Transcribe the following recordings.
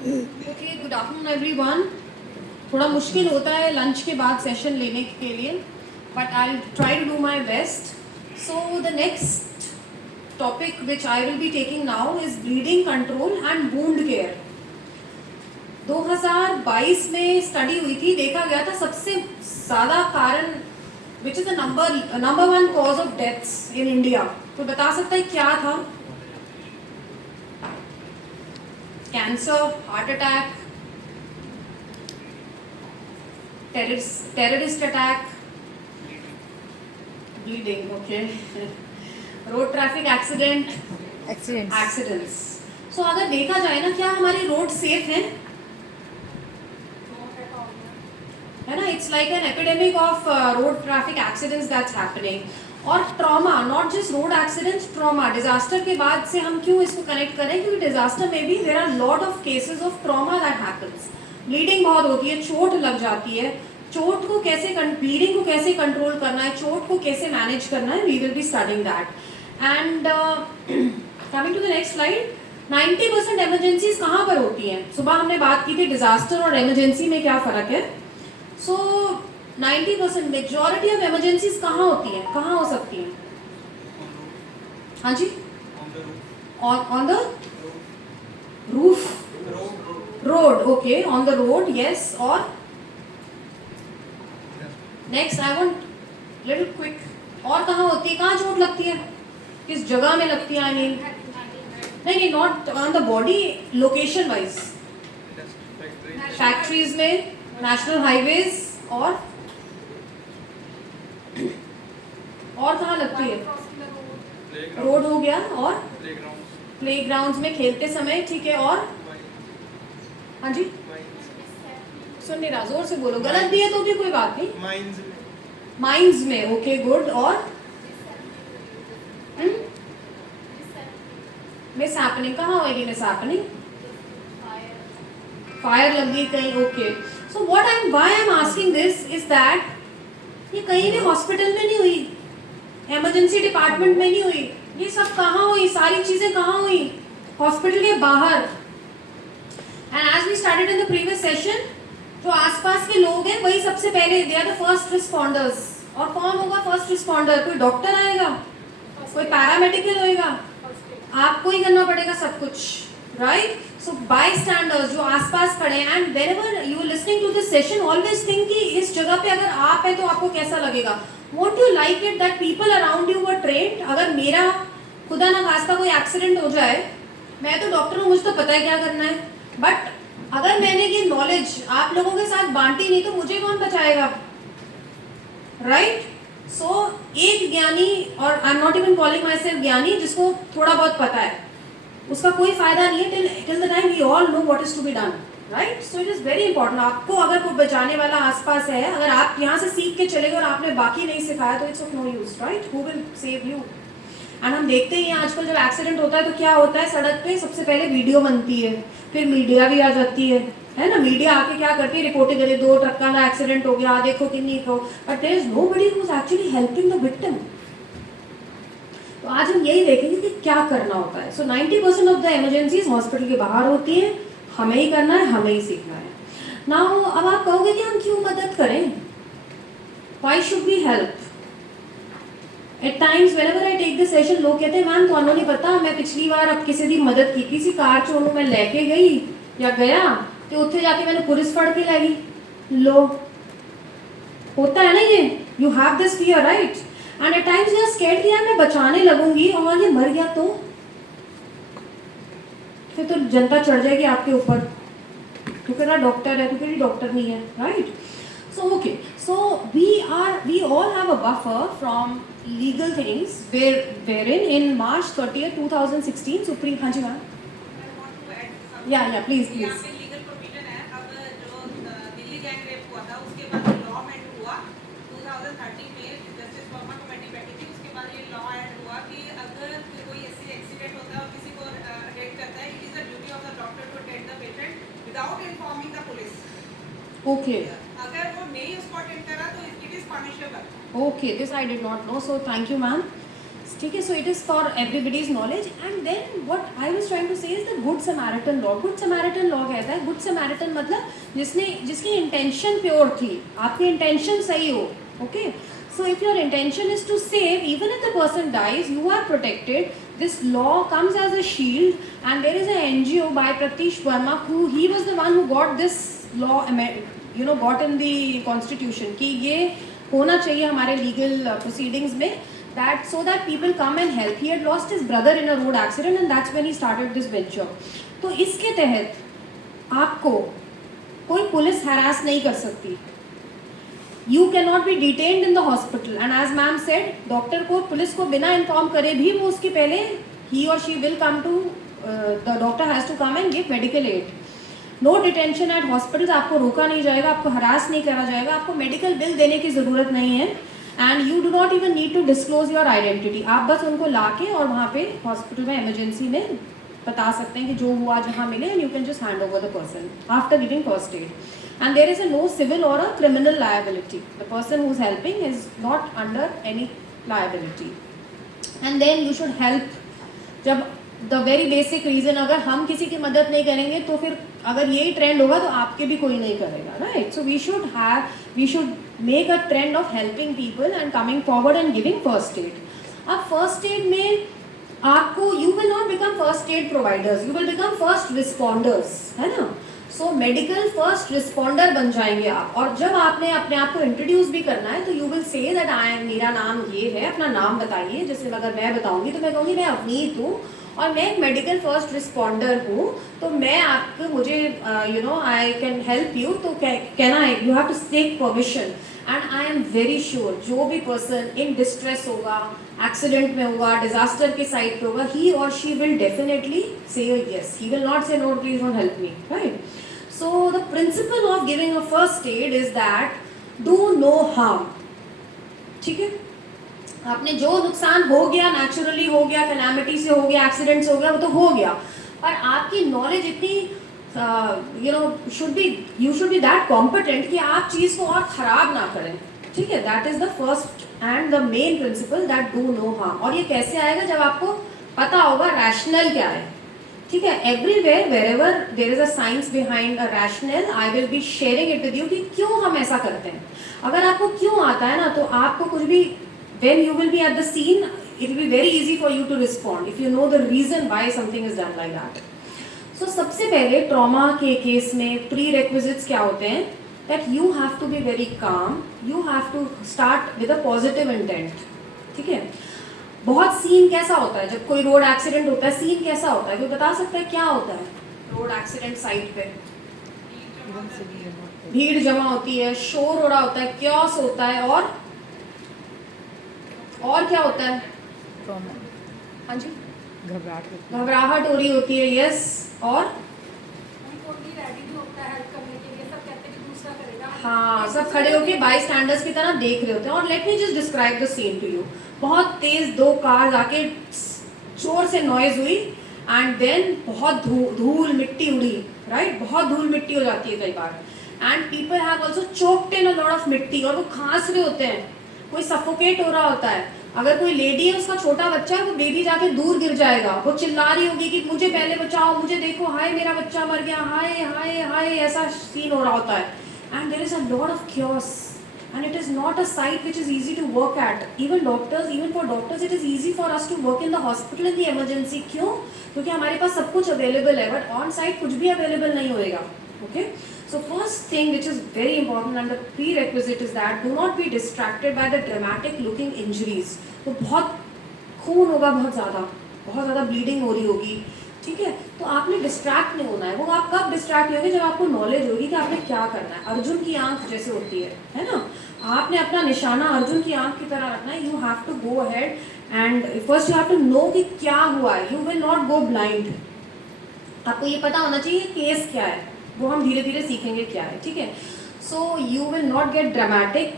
Okay, good afternoon everyone. थोड़ा मुश्किल होता है लंच के बाद सेशन लेने के लिए, but I try to do my best. So the next topic which I will be taking now is bleeding control and wound care. 2022 में स्टडी हुई थी, देखा गया था सबसे ज़्यादा कारण which is the number one cause of deaths in India. तो बता सकता है क्या था? Cancer, heart attack, terrorist attack, bleeding, okay, road traffic accidents. So अगर देखा जाए ना, क्या हमारी रोड सेफ है ना? It's like an epidemic of road traffic accidents that's happening. और trauma, not just road accidents, trauma, disaster के बाद से हम क्यों इसको कनेक्ट करें? क्योंकि डिजास्टर में भी there are lot of cases of trauma that happens. Bleeding बहुत होती है, चोट लग जाती है। चोट को कैसे ब्लीडिंग को कैसे कंट्रोल करना है, चोट को कैसे मैनेज करना है, we will be studying that. And coming to the next slide, 90% emergencies कहाँ पर होती हैं? सुबह हमने बात की थी डिजास्टर और एमरजेंसी में क्या फ़र्क है। सो 90% मेजॉरिटी ऑफ एमरजेंसीज कहाँ होती हैं, कहाँ हो सकती हैं? हाँ जी, on the roof, road, okay, on the road, yes. और next I want little quick, और कहाँ होती है, कहाँ चोट लगती है, किस जगह में लगती है? आई मीन नहीं, not on the body, location wise, factories में, नेशनल हाईवेज, और कहाँ लगती है? रोड हो गया, और प्लेग्राउंड्स में खेलते समय, ठीक है। और हाँ जी, सुन नहीं रहा, जोर से बोलो, गलत भी है तो भी कोई बात नहीं। माइंस में, ओके, गुड। और मिस हैपनिंग, कहाँ होगी मिस हैपनिंग? फायर लग गई कहीं, okay. So why I am asking this is that ये कहीं भी हॉस्पिटल में नहीं हुई, इमरजेंसी डिपार्टमेंट में नहीं हुई, ये सब कहाँ हुई, सारी चीजें कहाँ हुई? हॉस्पिटल के बाहर। And as we started in the previous session, जो आसपास के लोग हैं वही सबसे पहले, they are the first responders. और कौन होगा फर्स्ट रिस्पॉन्डर? कोई डॉक्टर आएगा, कोई पैरामेडिकल होएगा, आपको ही करना पड़ेगा सब कुछ, राइट? सो बाय स्टैंडर्स जो आसपास खड़े हैं, and whenever you are listening to this session, always think कि इस जगह पे अगर आप हैं तो आपको कैसा लगेगा। Won't you like it that people around you were trained? अगर मेरा खुदा ना खास्ता कोई एक्सीडेंट हो जाए, मैं तो डॉक्टर हूँ, मुझे तो पता है क्या करना है, बट अगर मैंने ये नॉलेज आप लोगों के साथ बांटी नहीं तो मुझे कौन बचाएगा, राइट? सो एक ज्ञानी, और I am not even calling my self ज्ञानी, जिसको थोड़ा बहुत पता है, उसका कोई फायदा नहीं है till the time we all know what is to be done, right? So it is very important. आपको अगर कोई बचाने वाला आसपास है, अगर आप यहाँ से सीख के चले गए और आपने बाकी नहीं सिखाया तो it's of no use, right? Who will save you? And हम देखते ही हैं आजकल जब एक्सीडेंट होता है तो क्या होता है, सड़क पे सबसे पहले वीडियो बनती है, फिर मीडिया भी आ जाती है ना? मीडिया आके क्या करती है, रिपोर्टिंग करती है, 2 ट्रक का एक्सीडेंट हो गया, देखो कितनी को, but there is nobody who is actually helping the victim. तो आज हम यही देखेंगे कि क्या करना होता है। सो 90% ऑफ द इमरजेंसीज हॉस्पिटल के बाहर होती है, हमें ही करना है, हमें ही सीखना है। नाउ अब आप कहोगे कि हम क्यों मदद करें, why should we help? At times whenever I take this session, लोग कहते हैं मैम ਤੁਹਾਨੂੰ नहीं पता, मैं पिछली बार अब किसी ਦੀ मदद की सी, कार ਚ ਉਹਨੂੰ मैं लेके गई या गया तो ਉੱਥੇ जाके मैंने पुलिस फड़ के लाई। लो, होता है ना ये, you have this fear, right? And at times you are scared कि यार मैं बचाने लगूंगी और ये मर गया तो फिर तो जनता चढ़ जाएगी आपके ऊपर, तू कहना डॉक्टर है, तू कहती डॉक्टर नहीं है, right? So okay, so we all have a buffer from legal things wherein in March 30th 2016 Supreme, हाँ जी मैम, yeah please यहाँ पे लीगल प्रोविजन है। अब जो दिल्ली गैंग रेप हुआ था उसके बाद लॉ एंड हुआ 2013 में, जस्टिस वर्मा कमेटी बैठी थी, उसके बाद ये लॉ एंड हुआ कि अगर कोई ऐसी एक्सीडेंट होता है और किसी को अटेंड करता है, it is the duty of the doctor to attend the patient without informing the police. okay, अगर वो नहीं उसको अटेंड करा तो it is punishable. okay, this I did not know, so thank you ma'am. ठीक है. So it is for everybody's knowledge. And then what I was trying to say is the good Samaritan law. Good Samaritan law कहता है, good Samaritan मतलब जिसकी intention pure थी, आपकी intention सही हो. Okay. So if your intention is to save, even if the person dies, you are protected. This law comes as a shield, and there is an NGO by Pratish Verma he was the one who got this law, got in the constitution कि ये होना चाहिए हमारे legal proceedings में, that so that people come and help. He had lost his brother in a road accident, and that's when he started this venture. तो इसके तहत आपको कोई पुलिस harass नहीं कर सकती. You cannot be detained in the hospital, and as ma'am said, doctor को police को बिना इन्फॉर्म करे भी वो उसके पहले he or she will come to the doctor has to come and give medical aid. No detention at hospitals. आपको रोका नहीं जाएगा, आपको हरास नहीं करा जाएगा, आपको मेडिकल बिल देने की ज़रूरत नहीं है. And you do not even need to disclose your identity. आप बस उनको ला के और वहाँ पे हॉस्पिटल में इमरजेंसी में बता सकते हैं कि जो हुआ जहाँ मिले, and you can just hand over the person after giving first aid. And there is no civil or a criminal liability. The person who is helping is not under any liability. And then you should help. जब the very basic reason, अगर हम किसी की मदद नहीं करेंगे तो फिर अगर यही ट्रेंड होगा तो आपके भी कोई नहीं करेगा, right? So we should make a trend of helping people and coming forward and giving first aid. अब first aid में आपको you will not become first aid providers. You will become first responders, है ना? So medical first responder बन जाएंगे आप. और जब आपने अपने आप को इंट्रोड्यूस भी करना है तो यू विल से दैट मेरा नाम ये है, अपना नाम बताइए. जैसे अगर मैं बताऊंगी तो मैं कहूँगी मैं अवनीत हूँ और मैं एक मेडिकल फर्स्ट रिस्पॉन्डर हूँ, तो मैं आपको मुझे आई कैन हेल्प यू. तो कहना है you have to take permission. And I am very sure जो भी पर्सन इन डिस्ट्रेस होगा, एक्सीडेंट में होगा, डिजास्टर के साइड पे होगा, ही और she will definitely say yes. He will not say no, please don't help me, right? So the principle of giving a first aid is that do no harm. ठीक है. आपने जो नुकसान हो गया, नेचुरली हो गया, कैलामिटी से हो गया, एक्सीडेंट से हो गया, वो तो हो गया, पर आपकी नॉलेज इतनी you should be that competent कि आप चीज़ को और ख़राब ना करें. ठीक है. That is the first and the main principle, that do no harm. और ये कैसे आएगा? जब आपको पता होगा रैशनल क्या है. ठीक है. Everywhere wherever there is a science behind a rational, I will be sharing it with you कि क्यों हम ऐसा करते हैं. अगर आपको क्यों आता है ना, तो आपको कुछ भी when you will be at the scene it will be very easy for you to respond if you know the reason why something is done like that. So सबसे पहले ट्रॉमा के केस में प्री रिक्विजिट्स क्या होते हैं? That you have to be very calm, you have to start with a positive intent. ठीक है. बहुत सीन कैसा होता है जब कोई रोड एक्सीडेंट होता है? सीन कैसा होता है? कोई बता सकता है क्या होता है रोड एक्सीडेंट साइट पे? भीड़ जमा होती है, शोर हो रहा होता है, क्योस होता है, और क्या होता है? हाँ जी, घबराहट हो रही होती है. यस. और हाँ, सब खड़े होके बाई स्टैंडर्ड्स की तरह देख रहे होते हैं. और let me just describe the scene to you. बहुत तेज दो कार आके जोर से नॉइज हुई, एंड देन बहुत धूल मिट्टी उड़ी, राइट? बहुत धूल मिट्टी हो जाती है कई बार. And people have also choked in a lot of मिट्टी, और वो खांस रहे होते हैं, कोई सफोकेट हो रहा होता है. अगर कोई लेडी है, उसका छोटा बच्चा है, वो बेबी जाके दूर गिर जाएगा, वो चिल्ला रही होगी कि मुझे पहले बचाओ, मुझे देखो, हाय मेरा बच्चा मर गया, हाय हाय हाय, ऐसा सीन हो रहा होता है. And there is a lot of chaos. And it is not a site which is easy to work at. Even for doctors, it is easy for us to work in the hospital in the emergency. क्यों? क्योंकि हमारे पास सब कुछ available है, but on site कुछ भी available नहीं होएगा. Okay? So first thing which is very important and the prerequisite is that do not be distracted by the dramatic looking injuries. तो बहुत खून होगा, बहुत ज़्यादा bleeding हो रही होगी. ठीक है. तो आपने डिस्ट्रैक्ट नहीं होना है. वो आप कब डिस्ट्रैक्ट नहीं होगी? जब आपको नॉलेज होगी कि आपने क्या करना है. अर्जुन की आंख जैसे होती है ना? आपने अपना निशाना अर्जुन की आंख की तरह रखना है. You have to go ahead and first you have to know कि क्या हुआ है. You will not go blind. आपको ये पता होना चाहिए केस क्या है, वो हम धीरे धीरे सीखेंगे क्या है. ठीक है. So you will not gate dramatic,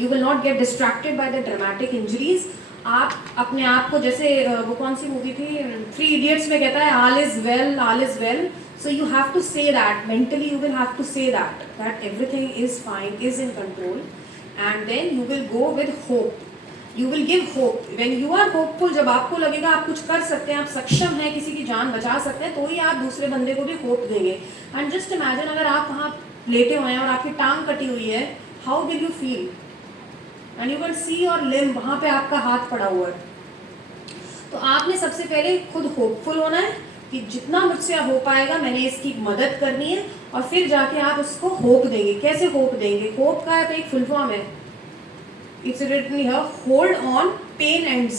you will not get distracted by the dramatic injuries. आप अपने आप को, जैसे वो कौन सी मूवी थी, 3 Idiots में कहता है all is well. So you have to say that mentally, you will have to say that everything is fine, is in control, and then you will go with hope. You will give hope when you are hopeful. जब आपको लगेगा आप कुछ कर सकते हैं, आप सक्षम हैं, किसी की जान बचा सकते हैं, तो ही आप दूसरे बंदे को भी होप देंगे। एंड जस्ट इमेजिन अगर आप वहाँ लेटे हुए हैं और आपकी टांग कटी हुई है, how will you feel? And you can see your limb, वहाँ पे आपका हाथ पड़ा हुआ है। तो आपने सबसे पहले खुद होपफुल होना है कि जितना मुझसे हो पाएगा मैंने इसकी मदद करनी है, और फिर जाके आप उसको होप देंगे। कैसे होप देंगे? होप का एक फुल फॉर्म है, it's written here, hold on pain ends.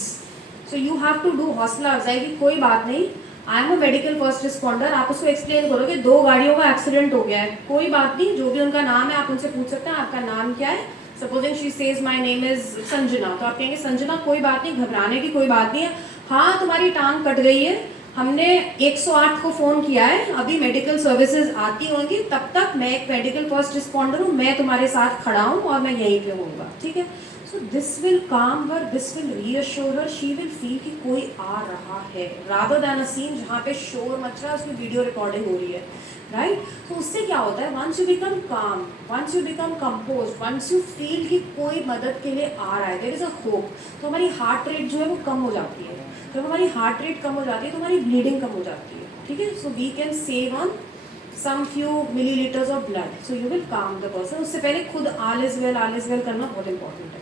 So you have to do हौसला अफजाई कि कोई बात नहीं, I am a medical first responder. आप उसको एक्सप्लेन करो कि 2 गाड़ियों का एक्सीडेंट हो गया है, कोई बात नहीं, जो भी उनका नाम है आप उनसे पूछ सकते हैं आपका नाम क्या है। Supposing she says my name is Sanjana, तो आप कहेंगे संजना कोई बात नहीं, घबराने की कोई बात नहीं है। हाँ तुम्हारी टांग कट गई है, हमने 108 को फ़ोन किया है, अभी मेडिकल सर्विसेज आती होंगी, तब तक मैं एक मेडिकल फर्स्ट रिस्पॉन्डर हूँ, मैं तुम्हारे साथ खड़ा हूँ और मैं यहीं पे होऊंगा, ठीक है। सो this will calm her, this will reassure her, she will feel कि कोई आ रहा है, रादर दैन अ सीन जहाँ पे शोर मच रहा है, उसमें वीडियो रिकॉर्डिंग हो रही है, राइट। तो उससे क्या होता है, once you become calm, once you become compose, once you feel कि कोई मदद के लिए आ रहा है, देयर इज अ होप, तो हमारी हार्ट रेट जो है वो कम हो जाती है। जब हमारी हार्ट रेट कम हो जाती है तो हमारी ब्लीडिंग कम हो जाती है, ठीक है। So we can save on some few millilitres of blood, so you will calm the person. उससे पहले खुद ऑल इज वेल करना बहुत इंपॉर्टेंट है,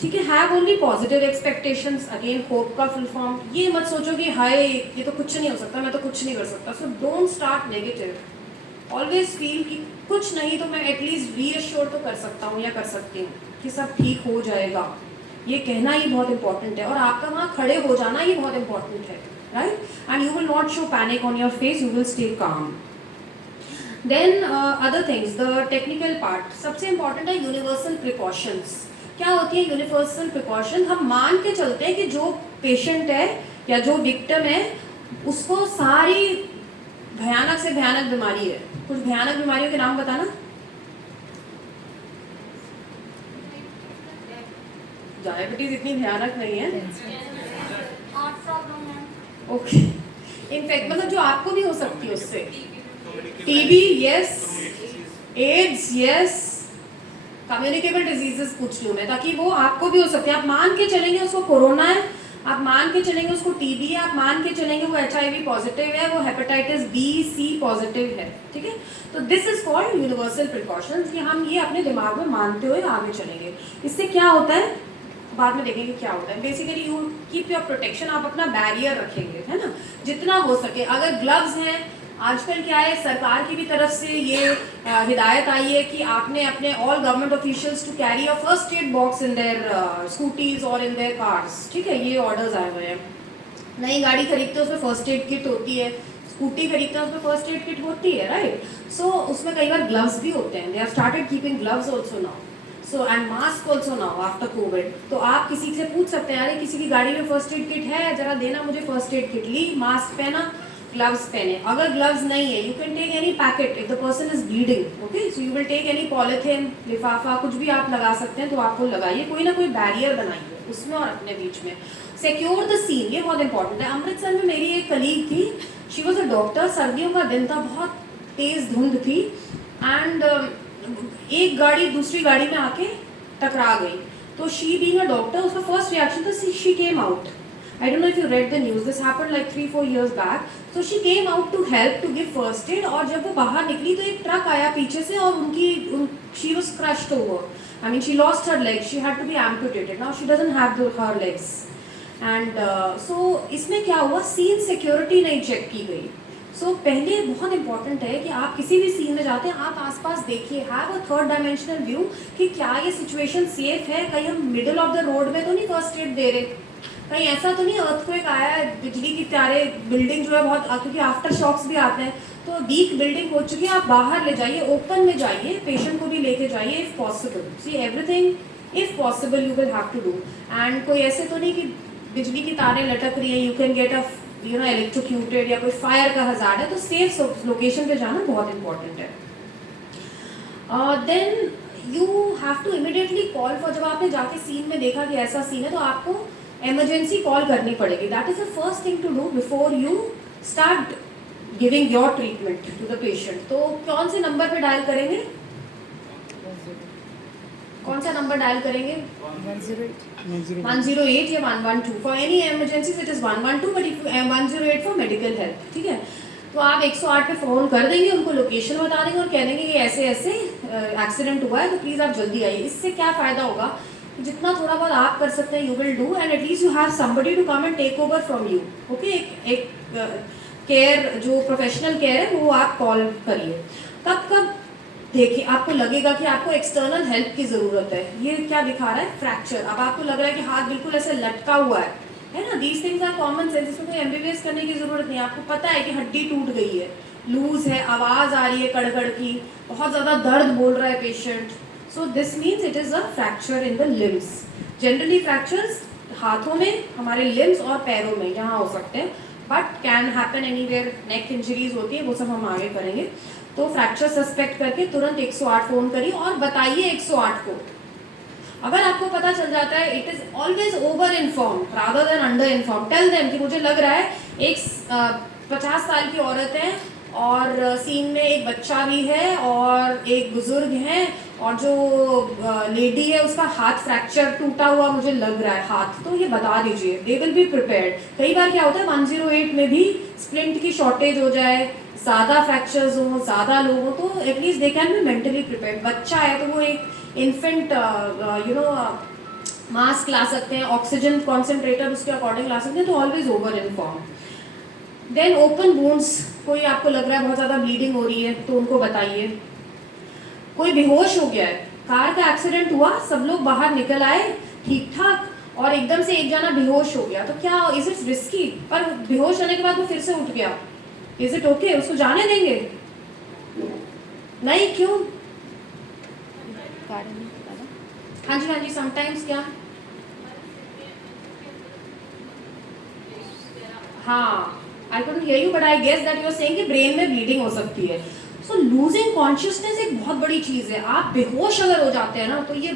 ठीक है। Have only positive expectations, again hope का फुल फॉर्म। ये मत सोचो कि हाय ये तो कुछ नहीं हो सकता, मैं तो कुछ नहीं कर सकता। So don't start negative, always feel कि कुछ नहीं तो मैं एटलीस्ट रीअश्योर तो कर सकता हूँ या कर सकती हूँ कि सब ठीक हो जाएगा। ये कहना ही बहुत इंपॉर्टेंट है, और आपका वहाँ खड़े हो जाना ही बहुत इंपॉर्टेंट है, right. And you will not show panic on your face, you will stay calm. Then other things, the technical part, सबसे इंपॉर्टेंट है यूनिवर्सल प्रिकॉशंस। क्या होती है यूनिवर्सल प्रिकॉशन? हम मान के चलते हैं कि जो पेशेंट है या जो विक्टिम है उसको सारी भयानक से भयानक बीमारी है। कुछ भयानक बीमारियों के नाम बताना। डायबिटीज इतनी भयानक नहीं है, ओके। इनफैक्ट मतलब जो आपको भी हो सकती है उससे, TB yes, AIDS yes, communicable diseases पूछ लूँ मैं, ताकि वो आपको भी हो सकती है। आप मान के चलेंगे उसको कोरोना है, आप मान के चलेंगे उसको टीबी है, आप मान के चलेंगे वो HIV पॉजिटिव है, वो हेपेटाइटिस B-C पॉजिटिव है, ठीक है। तो this is called universal precautions, कि हम ये अपने दिमाग में मानते हुए आगे चलेंगे। इससे क्या होता है बाद में देखेंगे क्या होता है। Basically you keep your protection, आप अपना बैरियर रखेंगे, है ना, जितना हो सके। अगर ग्लव्स हैं, आजकल क्या है सरकार की भी तरफ से ये हिदायत आई है कि आपने अपने all government officials to carry a first aid box in their scooties और इन देयर कार्स, ठीक है। ये ऑर्डर्स आए हुए हैं। नई गाड़ी खरीदते हैं उसमें फर्स्ट एड किट होती है, स्कूटी खरीदते हैं उसमें फर्स्ट एड किट होती है, राइट। सो उसमें कई बार ग्लव्स भी होते हैं, they have started keeping gloves also now, so and mask also now after Covid. तो आप किसी से पूछ सकते हैं, अरे किसी की गाड़ी में फर्स्ट एड किट है, जरा देना मुझे फर्स्ट एड किट, ली, मास्क पहना, ग्लव्स पहने। अगर ग्लव्स नहीं है, you can take any packet if the person is bleeding, okay. So you will take any polythene, लिफाफा, कुछ भी आप लगा सकते हैं, तो आपको लगाइए, कोई ना कोई बैरियर बनाइए उसमें और अपने बीच में। सिक्योर द सीन, ये बहुत इंपॉर्टेंट है। अमृतसर में मेरी एक कलीग थी, शी वॉज अ डॉक्टर, सर्दियों का दिन था, बहुत तेज धुंध थी, एंड एक गाड़ी दूसरी गाड़ी में आके टकरा गई। तो शी बीइंग अ डॉक्टर, उसका फर्स्ट रिएक्शन था she came out. I don't know if you read the news, this happened like 3-4 years back. So she came out to help, to give first aid, और जब वो बाहर निकली तो एक truck आया पीछे से और she was crushed over. I mean she lost her legs, she had to be amputated. Now she doesn't have her legs. And so इसमें क्या हुआ, सीन सिक्योरिटी नहीं चेक की गई। सो पहले बहुत इंपॉर्टेंट है कि आप किसी भी सीन में जाते हैं, आप आसपास देखिए, have a third dimensional view कि क्या ये सिचुएशन सेफ है, कहीं हम मिडिल ऑफ द रोड में तो नहीं फर्स्ट एड दे रहे, कहीं ऐसा तो नहीं अर्थक्वेक आया है, बिजली की तारे, बिल्डिंग जो है बहुत, क्योंकि आफ्टर शॉक्स भी आते हैं, तो वीक बिल्डिंग हो चुकी है, आप बाहर ले जाइए, ओपन में जाइए, पेशेंट को भी लेके जाइए if possible. See everything if possible you will have to do. And कोई ऐसे तो नहीं कि बिजली की तारें लटक रही हैं, you can get a electrocuted, या कोई फायर का हज़ार्ड है, तो सेफ लोकेशन पे जाना बहुत इंपॉर्टेंट है। Then you have to immediately call for, जब आपने जाके सीन में देखा कि ऐसा सीन है तो आपको इमरजेंसी कॉल करनी पड़ेगी। That is the first thing to do before you start giving your treatment to the patient. तो कौन से नंबर पे डायल करेंगे? कौन सा नंबर डायल करेंगे? 108 या 112 for any emergency it is 112 but if 108 for medical help, ठीक है। तो आप 108 पे फ़ोन कर देंगे, उनको लोकेशन बता देंगे और कह देंगे कि ऐसे ऐसे एक्सीडेंट हुआ है तो प्लीज़ आप जल्दी आइए। इससे क्या फ़ायदा होगा, जितना थोड़ा बहुत आप कर सकते हैं you will do and at least you have somebody to come and take over from you, okay. एक केयर जो प्रोफेशनल केयर है वो आप कॉल करिए। कब देखिए आपको लगेगा कि आपको एक्सटर्नल हेल्प की ज़रूरत है। ये क्या दिखा रहा है? फ्रैक्चर। अब आपको लग रहा है कि हाथ बिल्कुल ऐसे लटका हुआ है ना। These things are common sense, इसमें कोई एमबीबीएस करने की ज़रूरत नहीं है। आपको पता है कि हड्डी टूट गई है, लूज है, आवाज़ आ रही है कड़कड़ की, बहुत ज़्यादा दर्द बोल रहा है patient. So this means it is a fracture in the limbs. Generally fractures हाथों में, हमारे लिम्स और पैरों में यहाँ हो सकते हैं, but can happen anywhere. Neck injuries होती है, वो सब हम आगे करेंगे। तो फ्रैक्चर सस्पेक्ट करके तुरंत 108 फ़ोन करिए और बताइए 108 को। अगर आपको पता चल जाता है, it is always over inform rather than under inform. Tell them कि मुझे लग रहा है एक 50 साल की औरत है और सीन में एक बच्चा भी है और एक बुजुर्ग है और जो लेडी है उसका हाथ फ्रैक्चर टूटा हुआ मुझे लग रहा है हाथ, तो ये बता दीजिए। They will be prepared. कई बार क्या होता है 108 में भी स्प्लिंट की शॉर्टेज हो जाए, ज़्यादा फ्रैक्चर्स हो, ज़्यादा लोग हो, तो at least they can be mentally prepared. बच्चा है तो वो एक इन्फेंट मास्क ला सकते हैं, ऑक्सीजन कॉन्सेंट्रेटर उसके अकॉर्डिंग ला सकते हैं, तो always over inform. Then open wounds, कोई आपको लग रहा है बहुत ज़्यादा ब्लीडिंग हो रही है तो उनको बताइए। कोई बेहोश हो गया है, कार का एक्सीडेंट हुआ, सब लोग बाहर निकल आए ठीक ठाक और एकदम से एक जना बेहोश हो गया, तो क्या इज इट रिस्की? पर बेहोश होने के बाद वो फिर से उठ गया, इज इट ओके? उसको जाने देंगे? नहीं, क्यों? हाँ जी, समटाइम्स क्या, हाँ, आई couldn't hear you but I guess that you are saying कि ब्रेन में ब्लीडिंग हो सकती है। सो लूजिंग कॉन्शियसनेस एक बहुत बड़ी चीज़ है। आप बेहोश अगर हो जाते हैं ना तो ये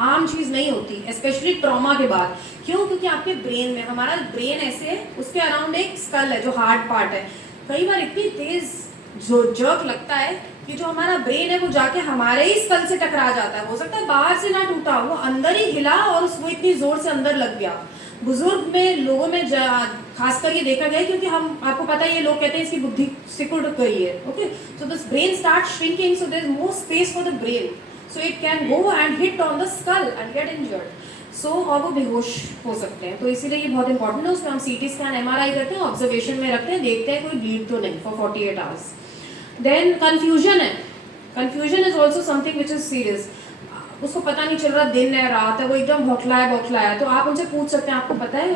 आम चीज़ नहीं होती, स्पेशली ट्रॉमा के बाद। क्यों? क्योंकि आपके ब्रेन में, हमारा ब्रेन ऐसे है, उसके अराउंड एक स्कल है जो हार्ड पार्ट है। कई बार इतनी तेज जो जर्क लगता है कि जो हमारा ब्रेन है वो जाके हमारे ही स्कल से टकरा जाता है। हो सकता है बाहर से ना टूटा, वो अंदर ही हिला और वो इतनी जोर से अंदर लग गया। बुजुर्ग में, लोगों में खासकर ये देखा गया है, क्योंकि हम, आपको पता है ये लोग कहते हैं इसकी बुद्धि सिकुड़ गई है, okay. So this brain start shrinking, so there is more space for the brain, so it can go and hit on the skull and get injured. So और वो बेहोश हो सकते हैं, तो इसीलिए ये बहुत इंपॉर्टेंट है। उसमें हम सीटी स्कैन, एमआरआई करते हैं, ऑब्जर्वेशन में रखते हैं, देखते हैं कोई ब्लीड तो नहीं फॉर 48 आवर्स। देन कन्फ्यूजन है, confusion is also something which is serious. उसको पता नहीं चल रहा दिन है रात है, वो एकदम बौखलाया, तो आप उनसे पूछ सकते हैं आपको पता है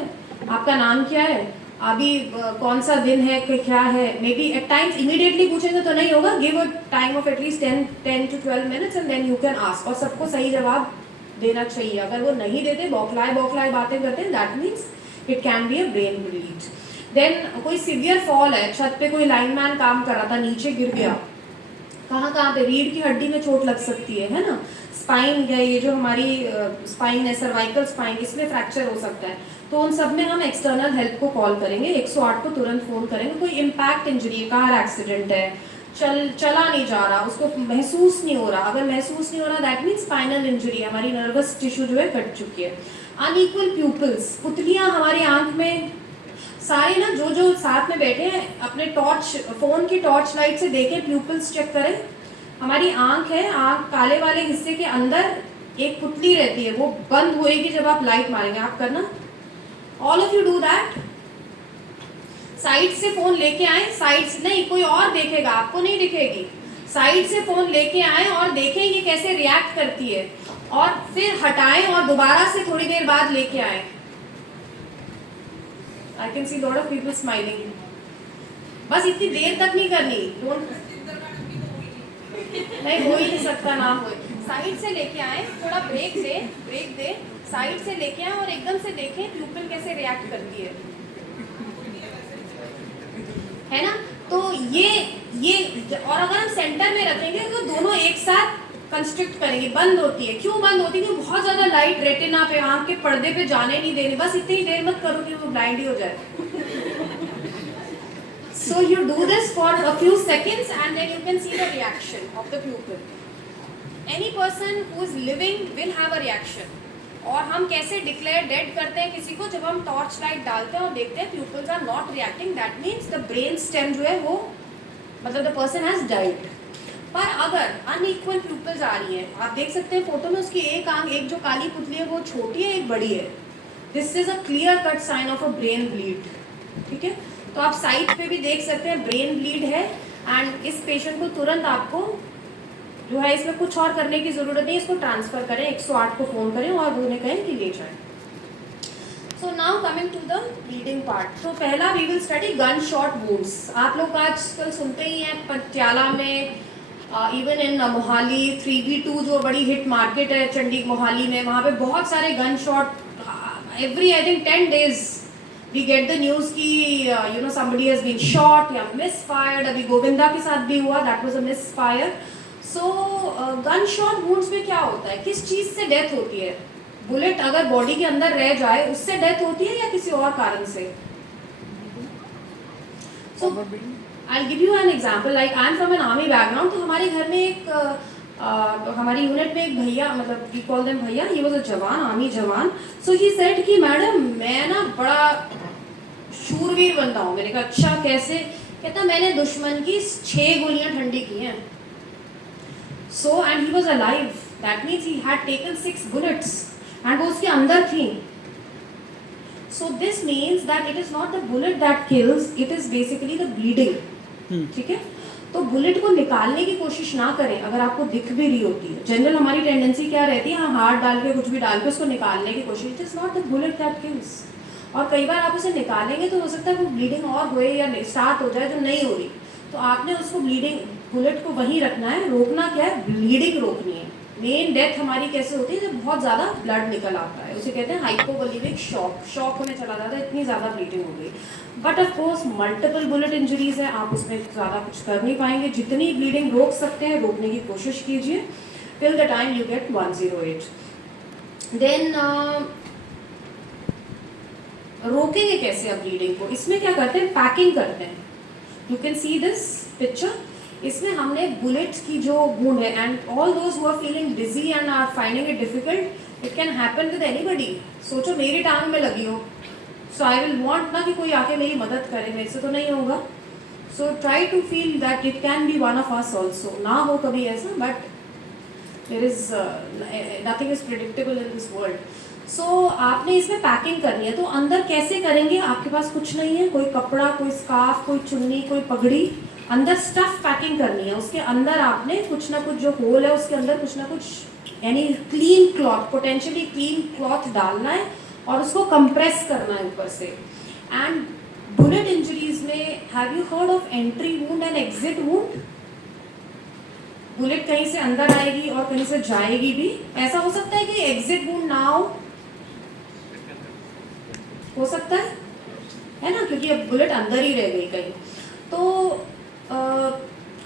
आपका नाम क्या है, अभी कौन सा दिन है, क्या है। Maybe at times immediately पूछेंगे तो नहीं होगा, give a time of at least 10 to 12 minutes and then you can ask. और सबको सही जवाब देना चाहिए। अगर वो नहीं देते, बौखलाए बातें करते हैं, that means it can be a brain bleed. Then कोई सिवियर फॉल है, छत पे कोई लाइनमैन काम कर रहा था, नीचे गिर गया, कहाँ पे, रीढ़ की हड्डी में चोट लग सकती है ना। स्पाइन, ये जो हमारी स्पाइन है, सर्वाइकल स्पाइन, इसमें फ्रैक्चर हो सकता है। तो उन सब में हम एक्सटर्नल हेल्प को कॉल करेंगे, 108 को तुरंत फ़ोन करेंगे। कोई इम्पैक्ट इंजरी, कार एक्सीडेंट है, चला नहीं जा रहा, उसको महसूस नहीं हो रहा। अगर महसूस नहीं हो रहा दैट मीन्स स्पाइनल इंजरी, हमारी नर्वस टिश्यू जो है कट चुकी है। अनइक्वल प्यूपल्स, पुतलियाँ हमारी आँख में, सारे ना जो साथ में बैठे हैं अपने टॉर्च, फ़ोन की टॉर्च लाइट से देखें, प्यूपल्स चेक करें। हमारी आँख है, आँख काले वाले हिस्से के अंदर एक पुतली रहती है, वो बंद होएगी जब आप लाइट मारेंगे। आप करना, all of you do that. Side से फ़ोन लेके आए, साइड से नहीं, कोई और देखेगा, आपको नहीं दिखेगी। साइड से फ़ोन लेके आए और देखें ये कैसे रिएक्ट करती है, और फिर हटाएं और दोबारा से थोड़ी देर बाद लेके आए। I can see lot of people smiling. बस इतनी देर तक नहीं करनी, नहीं हो ही नहीं सकता, ना हो। साइड से लेके आए, थोड़ा ब्रेक दे, साइड से लेके आए और एकदम से देखें प्यूपिल कैसे रिएक्ट करती है ना। तो ये और अगर हम सेंटर में रखेंगे तो दोनों एक साथ कंस्ट्रिक्ट करेंगे, बंद होती है। क्यों बंद होती है? क्योंकि बहुत ज़्यादा लाइट रेटिना पे, आँख के पर्दे पे जाने नहीं देनी। बस इतनी देर मत करो कि वो ब्लाइंड ही हो जाए। So you do this for a few seconds and then you can see the reaction of the pupil. Any person who is living will have a reaction. और हम कैसे डिक्लेयर डेड करते हैं किसी को, जब हम टॉर्च लाइट डालते हैं और देखते हैं pupils are not reacting, that means the brain stem जो है वो मतलब द पर्सन हैज डाइड। पर अगर अनइक्वल प्यूपल्स आ रही है, आप देख सकते हैं फोटो में उसकी एक आंख, एक जो काली पुतली है वो छोटी है, एक बड़ी है, this is a clear cut sign of a brain bleed. ठीक है, तो आप साइड पे भी देख सकते हैं ब्रेन ब्लीड है। एंड इस पेशेंट को तुरंत आपको जो है इसमें कुछ और करने की ज़रूरत नहीं, इसको ट्रांसफ़र करें, 108 को फ़ोन करें और उन्हें कहें कि ले जाएं। So now coming to the bleeding part. तो पहला we will study gun shot wounds. आप लोग आजकल सुनते ही हैं पटियाला में, इवन इन मोहाली 3B2 जो बड़ी हिट मार्केट है चंडी मोहाली में, वहाँ पे बहुत सारे gun shot every I think 10 days we get the news कि you know somebody has been shot या मिस फायर्ड। अभी गोविंदा के साथ भी हुआ, that was a misfire. So gun shot wounds में क्या होता है, किस चीज़ से डेथ होती है? बुलेट अगर बॉडी के अंदर रह जाए उससे डेथ होती है या किसी और कारण से? So I give you an example, like I am from an army background. तो हमारे घर में एक हमारी यूनिट में एक भैया, मतलब वी कॉल देम भैया, ही वाज अ जवान, आर्मी जवान। सो ही सेड कि मैडम मैं ना बड़ा शूरवीर बनता हूँ। मैंने कहा अच्छा कैसे? कहता मैंने दुश्मन की 6 गोलियां ठंडी की हैं। So and he was alive, that means he had taken 6 bullets and वो उसके अंदर थी। So this means that it is not the bullet that kills, it is basically the bleeding. ठीक है, तो बुलेट को निकालने की कोशिश ना करें अगर आपको दिख भी रही होती है। जनरल हमारी टेंडेंसी क्या रहती है, हम हाथ डाल के कुछ भी डाल के उसको निकालने की कोशिश। It is not the bullet that kills. और कई बार आप उसे निकालेंगे तो हो सकता है वो ब्लीडिंग और होए या स्टार्ट हो जाए जो नहीं हो रही। तो आपने उसको ब्लीडिंग, बुलेट को वहीं रखना है। रोकना क्या है? ब्लीडिंग रोकनी है। मेन डेथ हमारी कैसे होती है? जब बहुत ज़्यादा ब्लड निकल आता है, उसे कहते हैं हाइपोवोलेमिक शॉक। शॉक होने चला जाता है, इतनी ज़्यादा ब्लीडिंग हो गई। But of course multiple bullet injuries है, आप उसमें ज़्यादा कुछ कर नहीं पाएंगे। जितनी ब्लीडिंग रोक सकते हैं रोकने की कोशिश कीजिए till the time you get 108। Then रोकेंगे कैसे अब ब्लीडिंग को? इसमें क्या करते हैं? पैकिंग करते हैं। You can see this picture, इसमें हमने बुलेट की जो वुंड है, and all those who are feeling dizzy and are finding it difficult, it can happen with anybody. सोचो मेरी टांग में लगी हो, सो आई विल वांट ना कि कोई आके मेरी मदद करे, मेरे से तो नहीं होगा। So try to feel that it can be one of us also. ना हो कभी ऐसा, but there is nothing is predictable in this world. So आपने इसमें पैकिंग करनी है। तो अंदर कैसे करेंगे? आपके पास कुछ नहीं है, कोई कपड़ा, कोई स्कार्फ, कोई चुन्नी, कोई पगड़ी, अंदर स्टफ पैकिंग करनी है। उसके अंदर आपने कुछ ना कुछ जो होल है उसके अंदर कुछ ना कुछ यानी clean cloth, potentially clean cloth डालना है और उसको कंप्रेस करना है ऊपर से। एंड बुलेट इंजरीज में have you heard of entry wound and exit wound? Bullet कहीं से अंदर आएगी और कहीं से जाएगी भी। ऐसा हो सकता है कि एग्जिट वुंड ना हो सकता है ना, क्योंकि अब बुलेट अंदर ही रह गई कहीं। तो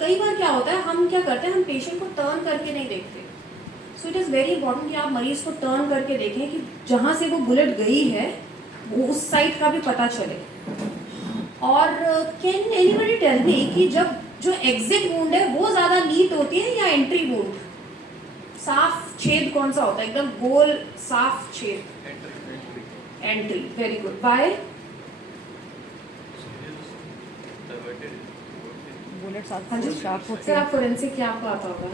कई बार क्या होता है, हम क्या करते हैं, हम पेशेंट को टर्न करके नहीं देखते। सो इट इज़ वेरी इंपॉर्टेंट कि आप मरीज को टर्न करके देखें कि जहाँ से वो बुलेट गई है वो उस साइड का भी पता चले। और कैन एनीबडी टेल मी कि जब जो एग्जिट वुंड है वो ज़्यादा नीट होती है या एंट्री वुंड? साफ छेद कौन सा होता है? एकदम गोल साफ छेद? Entry. Very good. By bullet हाँ जी, शार्प होते सर आप हैं। फोरेंसिक क्या आपको आता होगा?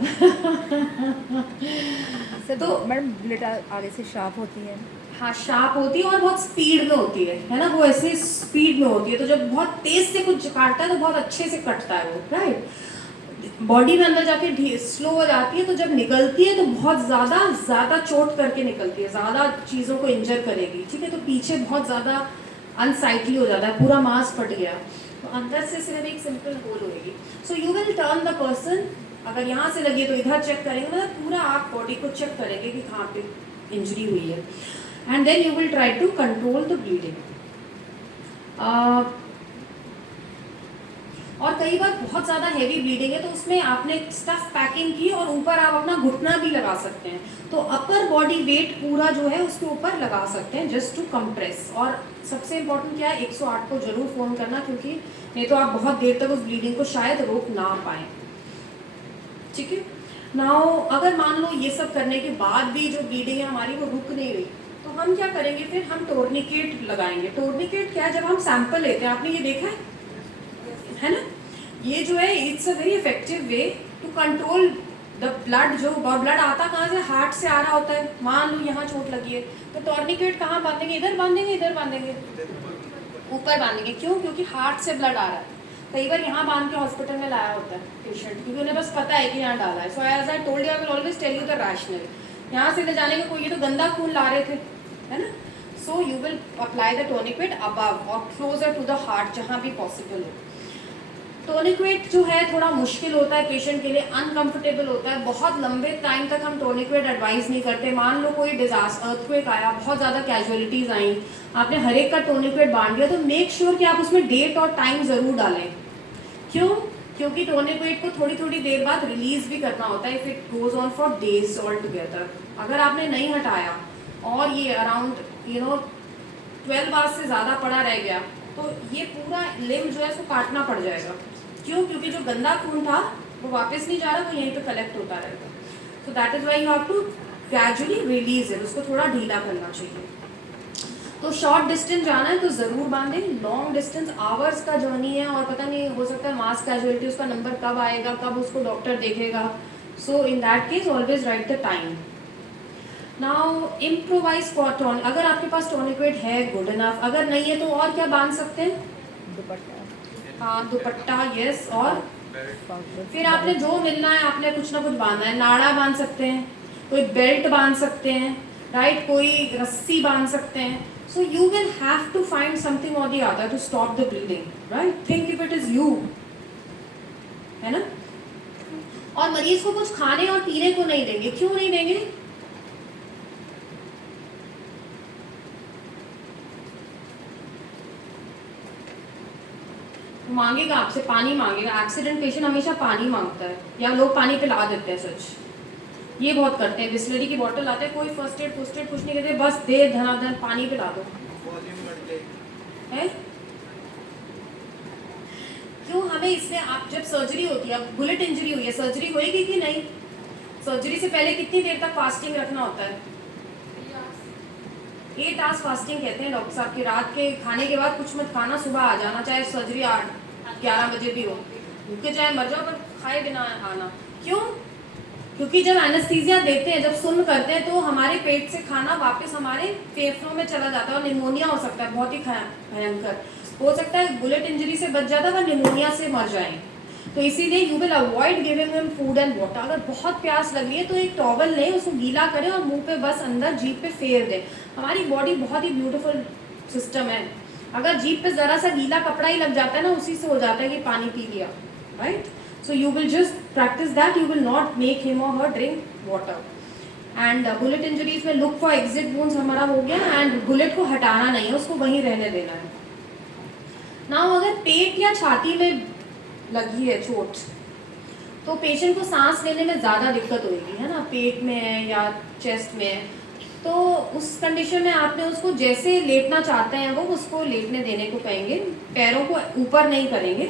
सर तो मैडम बुलेट आगे से शार्प होती है। हाँ, शार्प होती है और बहुत स्पीड में होती है ना, वो ऐसे स्पीड में होती है। तो जब बहुत तेज से कुछ काटता है तो बहुत अच्छे से कटता है वो, राइट। बॉडी में अंदर जाके स्लो हो जाती है, तो जब निकलती है तो बहुत ज़्यादा चोट करके निकलती है, ज़्यादा चीज़ों को इंजर करेगी। ठीक है, तो पीछे बहुत ज़्यादा अनसाइटली हो जाता है, पूरा मांस फट गया, तो अंदर से सिर्फ एक सिंपल होल होगी। सो you will turn the person, अगर यहाँ से लगी है तो इधर चेक करेंगे, मतलब पूरा आप बॉडी को चेक करेंगे कि कहाँ पे इंजरी हुई है। And then you will try to control the bleeding. और कई बार बहुत ज़्यादा हैवी ब्लीडिंग है तो उसमें आपने स्टफ पैकिंग की और ऊपर आप अपना घुटना भी लगा सकते हैं, तो अपर बॉडी वेट पूरा जो है उसके ऊपर लगा सकते हैं जस्ट टू कंप्रेस। और सबसे इम्पोर्टेंट क्या है, 108 को जरूर फ़ोन करना, क्योंकि नहीं तो आप बहुत देर तक उस ब्लीडिंग को शायद रोक ना पाएँ। ठीक है, नाउ अगर मान लो ये सब करने के बाद भी जो ब्लीडिंग है हमारी वो रुक नहीं रही, तो हम क्या करेंगे फिर? हम टोर्निकेट लगाएंगे। टोर्निकेट क्या है? जब हम सैंपल लेते हैं, आपने ये देखा है ना? ये जो है it's a very effective way to control the blood. जो ब्लड आता कहाँ से? हार्ट से आ रहा होता है। मान लो यहाँ चोट लगी है, तो टोर्निकेट कहाँ बांधेंगे? इधर बांधेंगे, इधर बांधेंगे, ऊपर बांधेंगे। क्यों? क्योंकि हार्ट से ब्लड आ रहा है। कई बार यहाँ बांध के हॉस्पिटल में लाया होता है पेशेंट, क्योंकि उन्हें बस पता है कि यहाँ डाला है। So as I told you, I will always tell you the rationale. यहाँ से ले जाने का कोई, ये तो गंदा खून ला रहे थे, है ना? सो you will apply the tourniquet above और क्लोजर टू द हार्ट, जहाँ भी पॉसिबल हो। टोनिक्वेट जो है थोड़ा मुश्किल होता है पेशेंट के लिए, अनकंफर्टेबल होता है। बहुत लंबे टाइम तक हम टोनिक्वेट एडवाइस नहीं करते। मान लो कोई डिजास्टर, अर्थक्वेक आया, बहुत ज़्यादा कैजुअलिटीज़ आई, आपने हर एक का टोनिक्वेट बांध दिया, तो मेक श्योर कि आप उसमें डेट और टाइम ज़रूर डालें। क्यों? क्योंकि टोनिक्वेट को थोड़ी थोड़ी देर बाद रिलीज भी करना होता है, if it goes on for days all together. अगर आपने नहीं हटाया और ये अराउंड 12 आवर्स से ज़्यादा पड़ा रह गया, तो ये पूरा लिम्ब जो है उसको काटना पड़ जाएगा। क्यों? क्योंकि जो गंदा खून था वो वापस नहीं जा रहा, वो यहीं पे कलेक्ट होता रहेगा। So that is why you have to gradually release it, उसको थोड़ा ढीला करना चाहिए। तो शॉर्ट डिस्टेंस जाना है तो ज़रूर बांधें। लॉन्ग डिस्टेंस आवर्स का जर्नी है, और पता नहीं हो सकता है मास कैजुअलिटी, उसका नंबर कब आएगा, कब उसको डॉक्टर देखेगा। So in that case always write the time. Now improvise cotton, अगर आपके पास टोनिक्वेट है गुड इनफ, अगर नहीं है तो और क्या बांध सकते हैं? दुपट्टा, हाँ, दुपट्टा, यस। और फिर आपने जो मिलना है आपने कुछ ना कुछ बांधना है। नाड़ा बांध सकते हैं, कोई बेल्ट बांध सकते हैं, राइट, कोई रस्सी बांध सकते हैं। So you will have to find something or the other to stop the bleeding, right. Think if it is you, है ना। और मरीज को कुछ खाने और पीने को नहीं देंगे। क्यों नहीं देंगे? मांगेगा आपसे, पानी मांगेगा। एक्सीडेंट पेशेंट हमेशा पानी मांगता है, या लोग पानी पिला देते हैं। सच ये बहुत करते हैं। बिस्लरी की बोतल आते हैं, कोई फर्स्ट एड कुछ नहीं कहते, बस दे धनाधन पानी पिला दो, है। क्यों? हमें इससे, आप जब सर्जरी होती है, अब बुलेट इंजरी हुई है, सर्जरी होएगी कि नहीं? सर्जरी से पहले कितनी देर तक फास्टिंग रखना होता है? 8 आवर्स फास्टिंग कहते हैं डॉक्टर साहब की। रात के खाने के बाद कुछ मत खाना, सुबह आ जाना, चाहे सर्जरी 8-11 बजे भी हो, भूखे चाहे मर जाओ, पर खाए बिना आना। क्यों? क्योंकि जब एनेस्थीसिया देते हैं, जब सुन्न करते हैं, तो हमारे पेट से खाना वापस हमारे फेफड़ों में चला जाता है, और निमोनिया हो सकता है, बहुत ही भयंकर हो सकता है। बुलेट इंजरी से बच जाता है, पर निमोनिया से मर जाए। तो इसीलिए you will avoid giving him food and water. अगर बहुत प्यास लग रही है तो एक टॉवल लें, उसको गीला करें और मुंह पे बस अंदर जीभ पे फेर दें। हमारी बॉडी बहुत ही ब्यूटीफुल सिस्टम है। अगर जीभ पे ज़रा सा गीला कपड़ा ही लग जाता है ना, उसी से हो जाता है कि पानी पी लिया, right. So you will just practice that, you will not make him or her drink water. And bullet injuries में लुक फॉर एग्जिट वुंड्स हमारा हो गया, एंड बुलेट को हटाना नहीं है, उसको वहीं रहने देना है। नाउ अगर पेट या छाती में लगी है चोट, तो पेशेंट को सांस लेने में ज़्यादा दिक्कत होगी, है ना, पेट में है या चेस्ट में है। तो उस कंडीशन में आपने उसको जैसे लेटना चाहते हैं वो उसको लेटने देने को कहेंगे, पैरों को ऊपर नहीं करेंगे।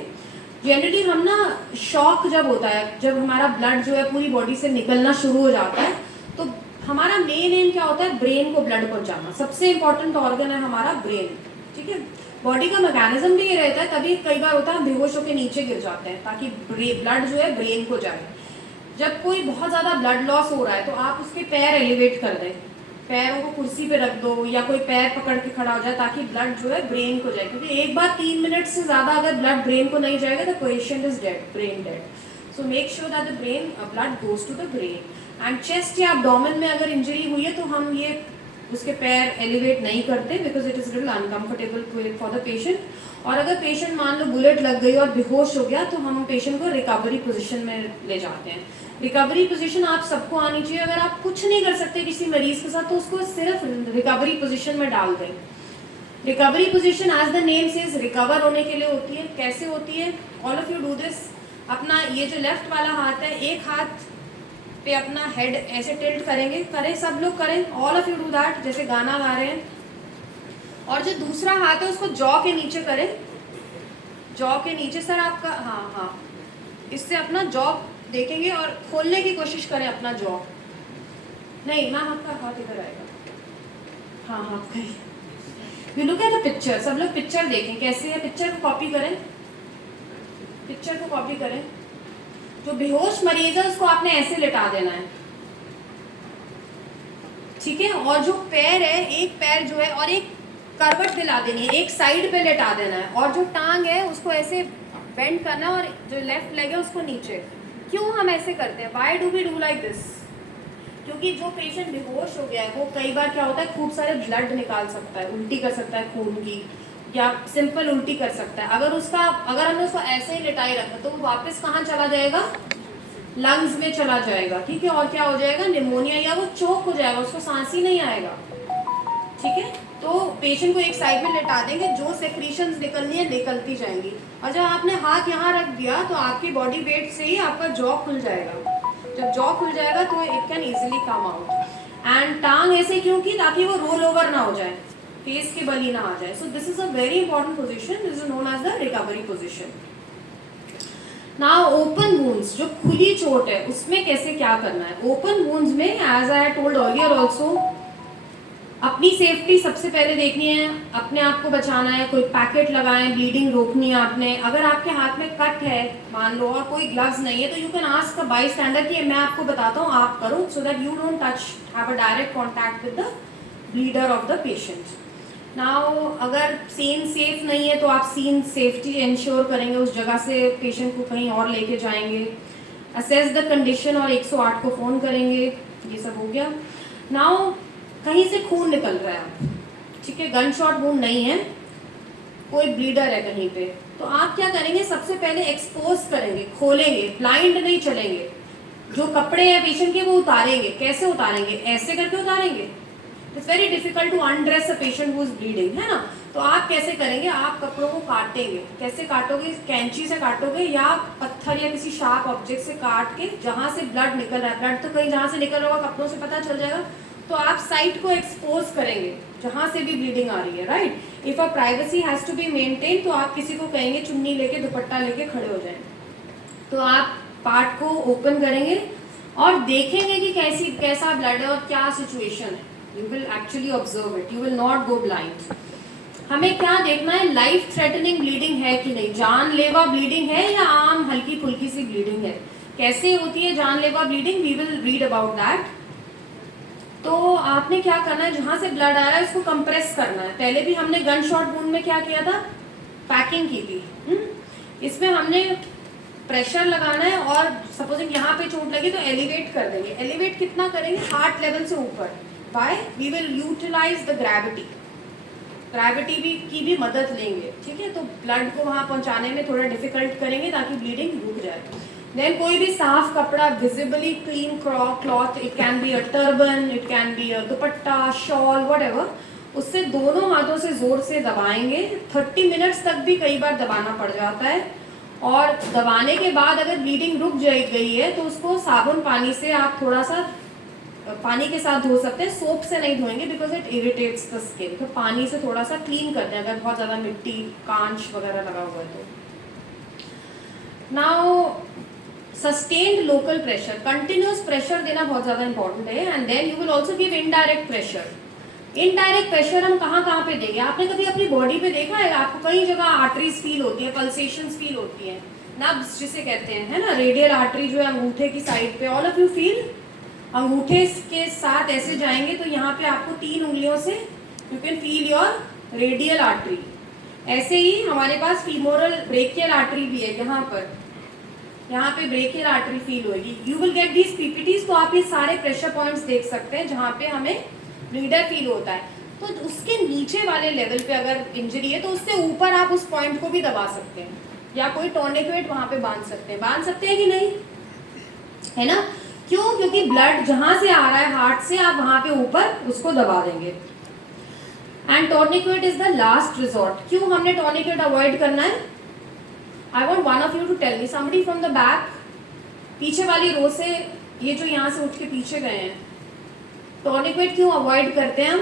जनरली हम ना, शॉक जब होता है, जब हमारा ब्लड जो है पूरी बॉडी से निकलना शुरू हो जाता है, तो हमारा मेन एम क्या होता है? ब्रेन को ब्लड पहुंचाना। सबसे इंपॉर्टेंट ऑर्गन है हमारा ब्रेन, ठीक है। बॉडी का मैकेनिज्म भी ये रहता है, तभी कई बार होता है हम बेहोश होकर नीचे गिर जाते हैं, ताकि ब्लड जो है ब्रेन को जाए। जब कोई बहुत ज़्यादा ब्लड लॉस हो रहा है तो आप उसके पैर एलिवेट कर दें, पैरों को कुर्सी पे रख दो, या कोई पैर पकड़ के खड़ा हो जाए, ताकि ब्लड जो है ब्रेन को जाए। क्योंकि एक बार 3 मिनट से ज़्यादा अगर ब्लड ब्रेन को नहीं जाएगा तो patient is dead, brain dead. So make sure that the brain blood goes to the brain. And chest या एब्डोमेन में अगर इंजरी हुई है तो हम ये उसके पैर एलिवेट नहीं करते, because it is little uncomfortable for the patient. और अगर पेशेंट मान लो बुलेट लग गई और बेहोश हो गया, तो हम पेशेंट को रिकवरी पोजीशन में ले जाते हैं। रिकवरी पोजीशन आप सबको आनी चाहिए। अगर आप कुछ नहीं कर सकते किसी मरीज के साथ, तो उसको सिर्फ रिकवरी पोजीशन में डाल दें। Recovery position as the name says recover होने के लिए होती है। कैसे होती है? All of you do this. अपना ये जो लेफ्ट वाला हाथ है, एक हाथ पे अपना हेड ऐसे टिल्ट करेंगे, करें, सब लोग करें, all of you do that, जैसे गाना गा रहे हैं। और जो दूसरा हाथ है उसको जॉ के नीचे करें, जॉ के नीचे। सर आपका, हाँ, इससे अपना जॉ देखेंगे और खोलने की कोशिश करें अपना जॉ। नहीं मैम आपका हाथ इधर आएगा, हाँ हाँ कहीं। You look at the picture, सब लोग पिक्चर देखें कैसे है, पिक्चर को कॉपी करें, पिक्चर को कॉपी करें। जो बेहोश मरीज है उसको आपने ऐसे लिटा देना है, ठीक है। और जो पैर है, एक पैर जो है और एक करवट दिला देनी है, एक साइड पे लेटा देना है, और जो टांग है उसको ऐसे बेंड करना और जो लेफ्ट लेग है उसको नीचे। क्यों हम ऐसे करते हैं, why do we do like this? क्योंकि जो पेशेंट बेहोश हो गया है वो कई बार क्या होता है खूब सारे ब्लड निकाल सकता है, उल्टी कर सकता है खून की, या सिंपल उल्टी कर सकता है। अगर हमने उसको ऐसे ही लिटाई रखा तो वो वापस कहाँ चला जाएगा, लंग्स में चला जाएगा, ठीक है। और क्या हो जाएगा, निमोनिया, या वो चोक हो जाएगा, उसको सांस ही नहीं आएगा, ठीक है। तो पेशेंट को एक साइड में लेटा देंगे, जो सेक्रीशंस निकलनी है निकलती जाएंगी। और जब आपने हाथ यहाँ रख दिया तो आपकी बॉडी वेट से ही आपका जॉ खुल जाएगा। जब जॉ खुल जाएगा तो it can easily come out. And टांग ऐसे क्यों की, ताकि वो रोल ओवर ना हो जाए, फेस के बल ही ना आ जाए। So this is a very important position, this is known as the recovery position. Now open wounds, जो खुली चोट है उसमें कैसे क्या करना है। ओपन वुंड्स में as I told earlier also, अपनी सेफ्टी सबसे पहले देखनी है, अपने आप को बचाना है। कोई पैकेट लगाएं, ब्लीडिंग रोकनी है आपने। अगर आपके हाथ में कट है मान लो और कोई ग्लव्स नहीं है तो you can ask a bystander कि मैं आपको बताता हूँ आप करो, so that you don't touch, have a direct contact with the bleeder of the patient. Now अगर सीन सेफ नहीं है तो आप सीन सेफ्टी इंश्योर करेंगे, उस जगह से पेशेंट को कहीं और लेके जाएंगे। असेस द कंडीशन और 108 को फ़ोन करेंगे, ये सब हो गया। नाउ कहीं से खून निकल रहा है, ठीक है, गन शॉट वुंड नहीं है, कोई ब्लीडर है कहीं पे, तो आप क्या करेंगे, सबसे पहले एक्सपोज करेंगे, खोलेंगे, ब्लाइंड नहीं चलेंगे। जो कपड़े हैं पेशेंट के वो उतारेंगे। कैसे उतारेंगे, ऐसे करके उतारेंगे। It's very difficult to undress a patient who is bleeding, है ना। तो आप कैसे करेंगे, आप कपड़ों को काटेंगे। कैसे काटोगे, कैंची से काटोगे या पत्थर या किसी शार्प ऑब्जेक्ट से काट के, जहां से ब्लड निकल रहा है, ब्लड तो कहीं जहां से निकल रहा होगा कपड़ों से पता चल जाएगा, तो आप साइट को एक्सपोज करेंगे जहां से भी ब्लीडिंग आ रही है, right. If a privacy has to be maintain, तो आप किसी को कहेंगे चुन्नी लेके दुपट्टा लेके खड़े हो जाएं। तो आप पार्ट को ओपन करेंगे और देखेंगे कि कैसा ब्लड है और क्या सिचुएशन है। You will actually observe it, you will not go blind. हमें क्या देखना है, लाइफ थ्रेटनिंग ब्लीडिंग है कि नहीं, जानलेवा ब्लीडिंग है या आम हल्की फुल्की सी ब्लीडिंग है। कैसे होती है जानलेवा bleeding, we will read about that. तो आपने क्या करना है, जहां से ब्लड आ रहा है उसको कंप्रेस करना है। पहले भी हमने गन शॉट वुंड में क्या किया था, पैकिंग की थी। इसमें हमने प्रेशर लगाना है और सपोजिंग यहाँ पे चोट लगी तो एलिवेट कर देंगे। एलिवेट कितना करेंगे, हार्ट लेवल से ऊपर। By we will utilize the gravity, gravity की भी मदद लेंगे, ठीक है। तो ब्लड को वहां पहुंचाने में थोड़ा डिफिकल्ट करेंगे ताकि ब्लीडिंग रुक जाए। देन कोई भी साफ कपड़ा, visibly clean cloth, it can be a turban, it can be a dupatta, shawl, whatever, उससे दोनों हाथों से जोर से दबाएंगे। 30 मिनट्स तक भी कई बार दबाना पड़ जाता है। और दबाने के बाद अगर ब्लीडिंग रुक गई है तो उसको साबुन पानी से आप थोड़ा सा पानी के साथ धो सकते हैं, सोप से नहीं धोएंगे because it irritates the skin. तो पानी से थोड़ा सा क्लीन करते हैं अगर बहुत ज़्यादा मिट्टी कांच वगैरह लगा हुआ है तो। Now sustained local pressure, continuous pressure देना बहुत ज़्यादा इंपॉर्टेंट है। And then you will also give indirect pressure. Indirect pressure हम कहाँ पे देंगे, आपने कभी अपनी बॉडी पे देखा है, आपको कई जगह आर्टरीज फील होती है, पल्सेशंस फील होती है, नब्स जिसे कहते हैं, है ना। रेडियल आर्टरी जो है अंगूठे की साइड पे, ऑल ऑफ यू फील, अंगूठे के साथ ऐसे जाएंगे तो यहाँ पे आपको 3 उंगलियों से you can feel your radial artery. ऐसे ही हमारे पास फीमोरल ब्रेकियल आर्टरी भी है, यहाँ पे ब्रेकियल आर्टरी फील होगी। You will get these PPTs, तो आप ये सारे प्रेशर पॉइंट्स देख सकते हैं जहाँ पे हमें ब्लीडर फील होता है। तो उसके नीचे वाले लेवल पे अगर इंजरी है तो उससे ऊपर आप उस पॉइंट को भी दबा सकते हैं, या कोई टॉर्निकेट वहाँ पे बांध सकते हैं कि नहीं, है ना। क्यों, क्योंकि ब्लड जहां से आ रहा है हार्ट से, आप वहां पे ऊपर उसको दबा देंगे। And tourniquet is the last resort. क्यों हमने टॉर्निकेट अवॉइड करना है, I want one of you to tell me, somebody from the back, पीछे वाली रो से, ये जो यहाँ से उठ के पीछे गए हैं, टॉर्निकेट क्यों अवॉइड करते हैं हम।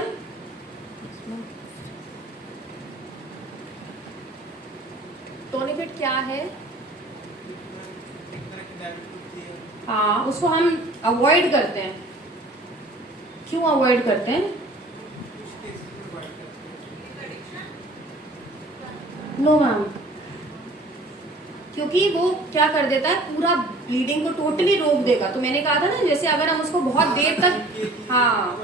टॉर्निकेट क्या है, हाँ, उसको हम अवॉइड करते हैं। क्यों अवॉइड करते हैं? नो मैम, क्योंकि वो क्या कर देता है, पूरा ब्लीडिंग को टोटली रोक देगा। तो मैंने कहा था ना, जैसे अगर हम उसको बहुत देर तक, हाँ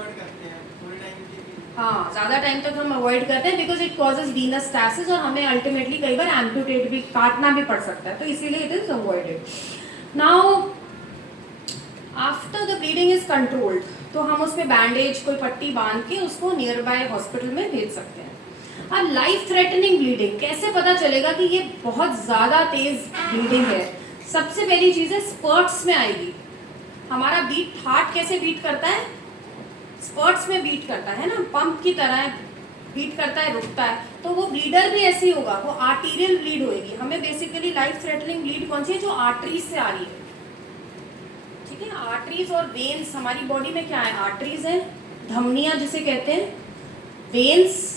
हाँ, ज़्यादा टाइम तक हम अवॉइड करते हैं because it causes Venus stasis, और हमें अल्टीमेटली कई बार एम्पुटेट भी, काटना भी पड़ सकता है, तो इसीलिए it is avoided. Now after the bleeding is controlled, तो हम उस पर बैंडेज, कोई पट्टी बांध के उसको नियर बाय हॉस्पिटल में भेज सकते हैं। अब लाइफ थ्रेटनिंग ब्लीडिंग कैसे पता चलेगा कि ये बहुत ज़्यादा तेज ब्लीडिंग है? सबसे पहली चीज़ है, स्पर्ट्स में आएगी। हमारा बीट, हार्ट कैसे बीट करता है? स्पर्ट्स में बीट करता है ना, पंप की तरह बीट करता है, रुकता है। तो वो ब्लीडर भी ऐसे ही होगा, वो आर्टीरियल ब्लीड होएगी। हमें बेसिकली लाइफ थ्रेटनिंग ब्लीड कौन सी है? जो आर्टरीज से आ रही है, ठीक है। आर्टरीज और वेन्स, हमारी बॉडी में क्या है? आर्टरीज है, धमनियां जिसे कहते हैं, वेन्स,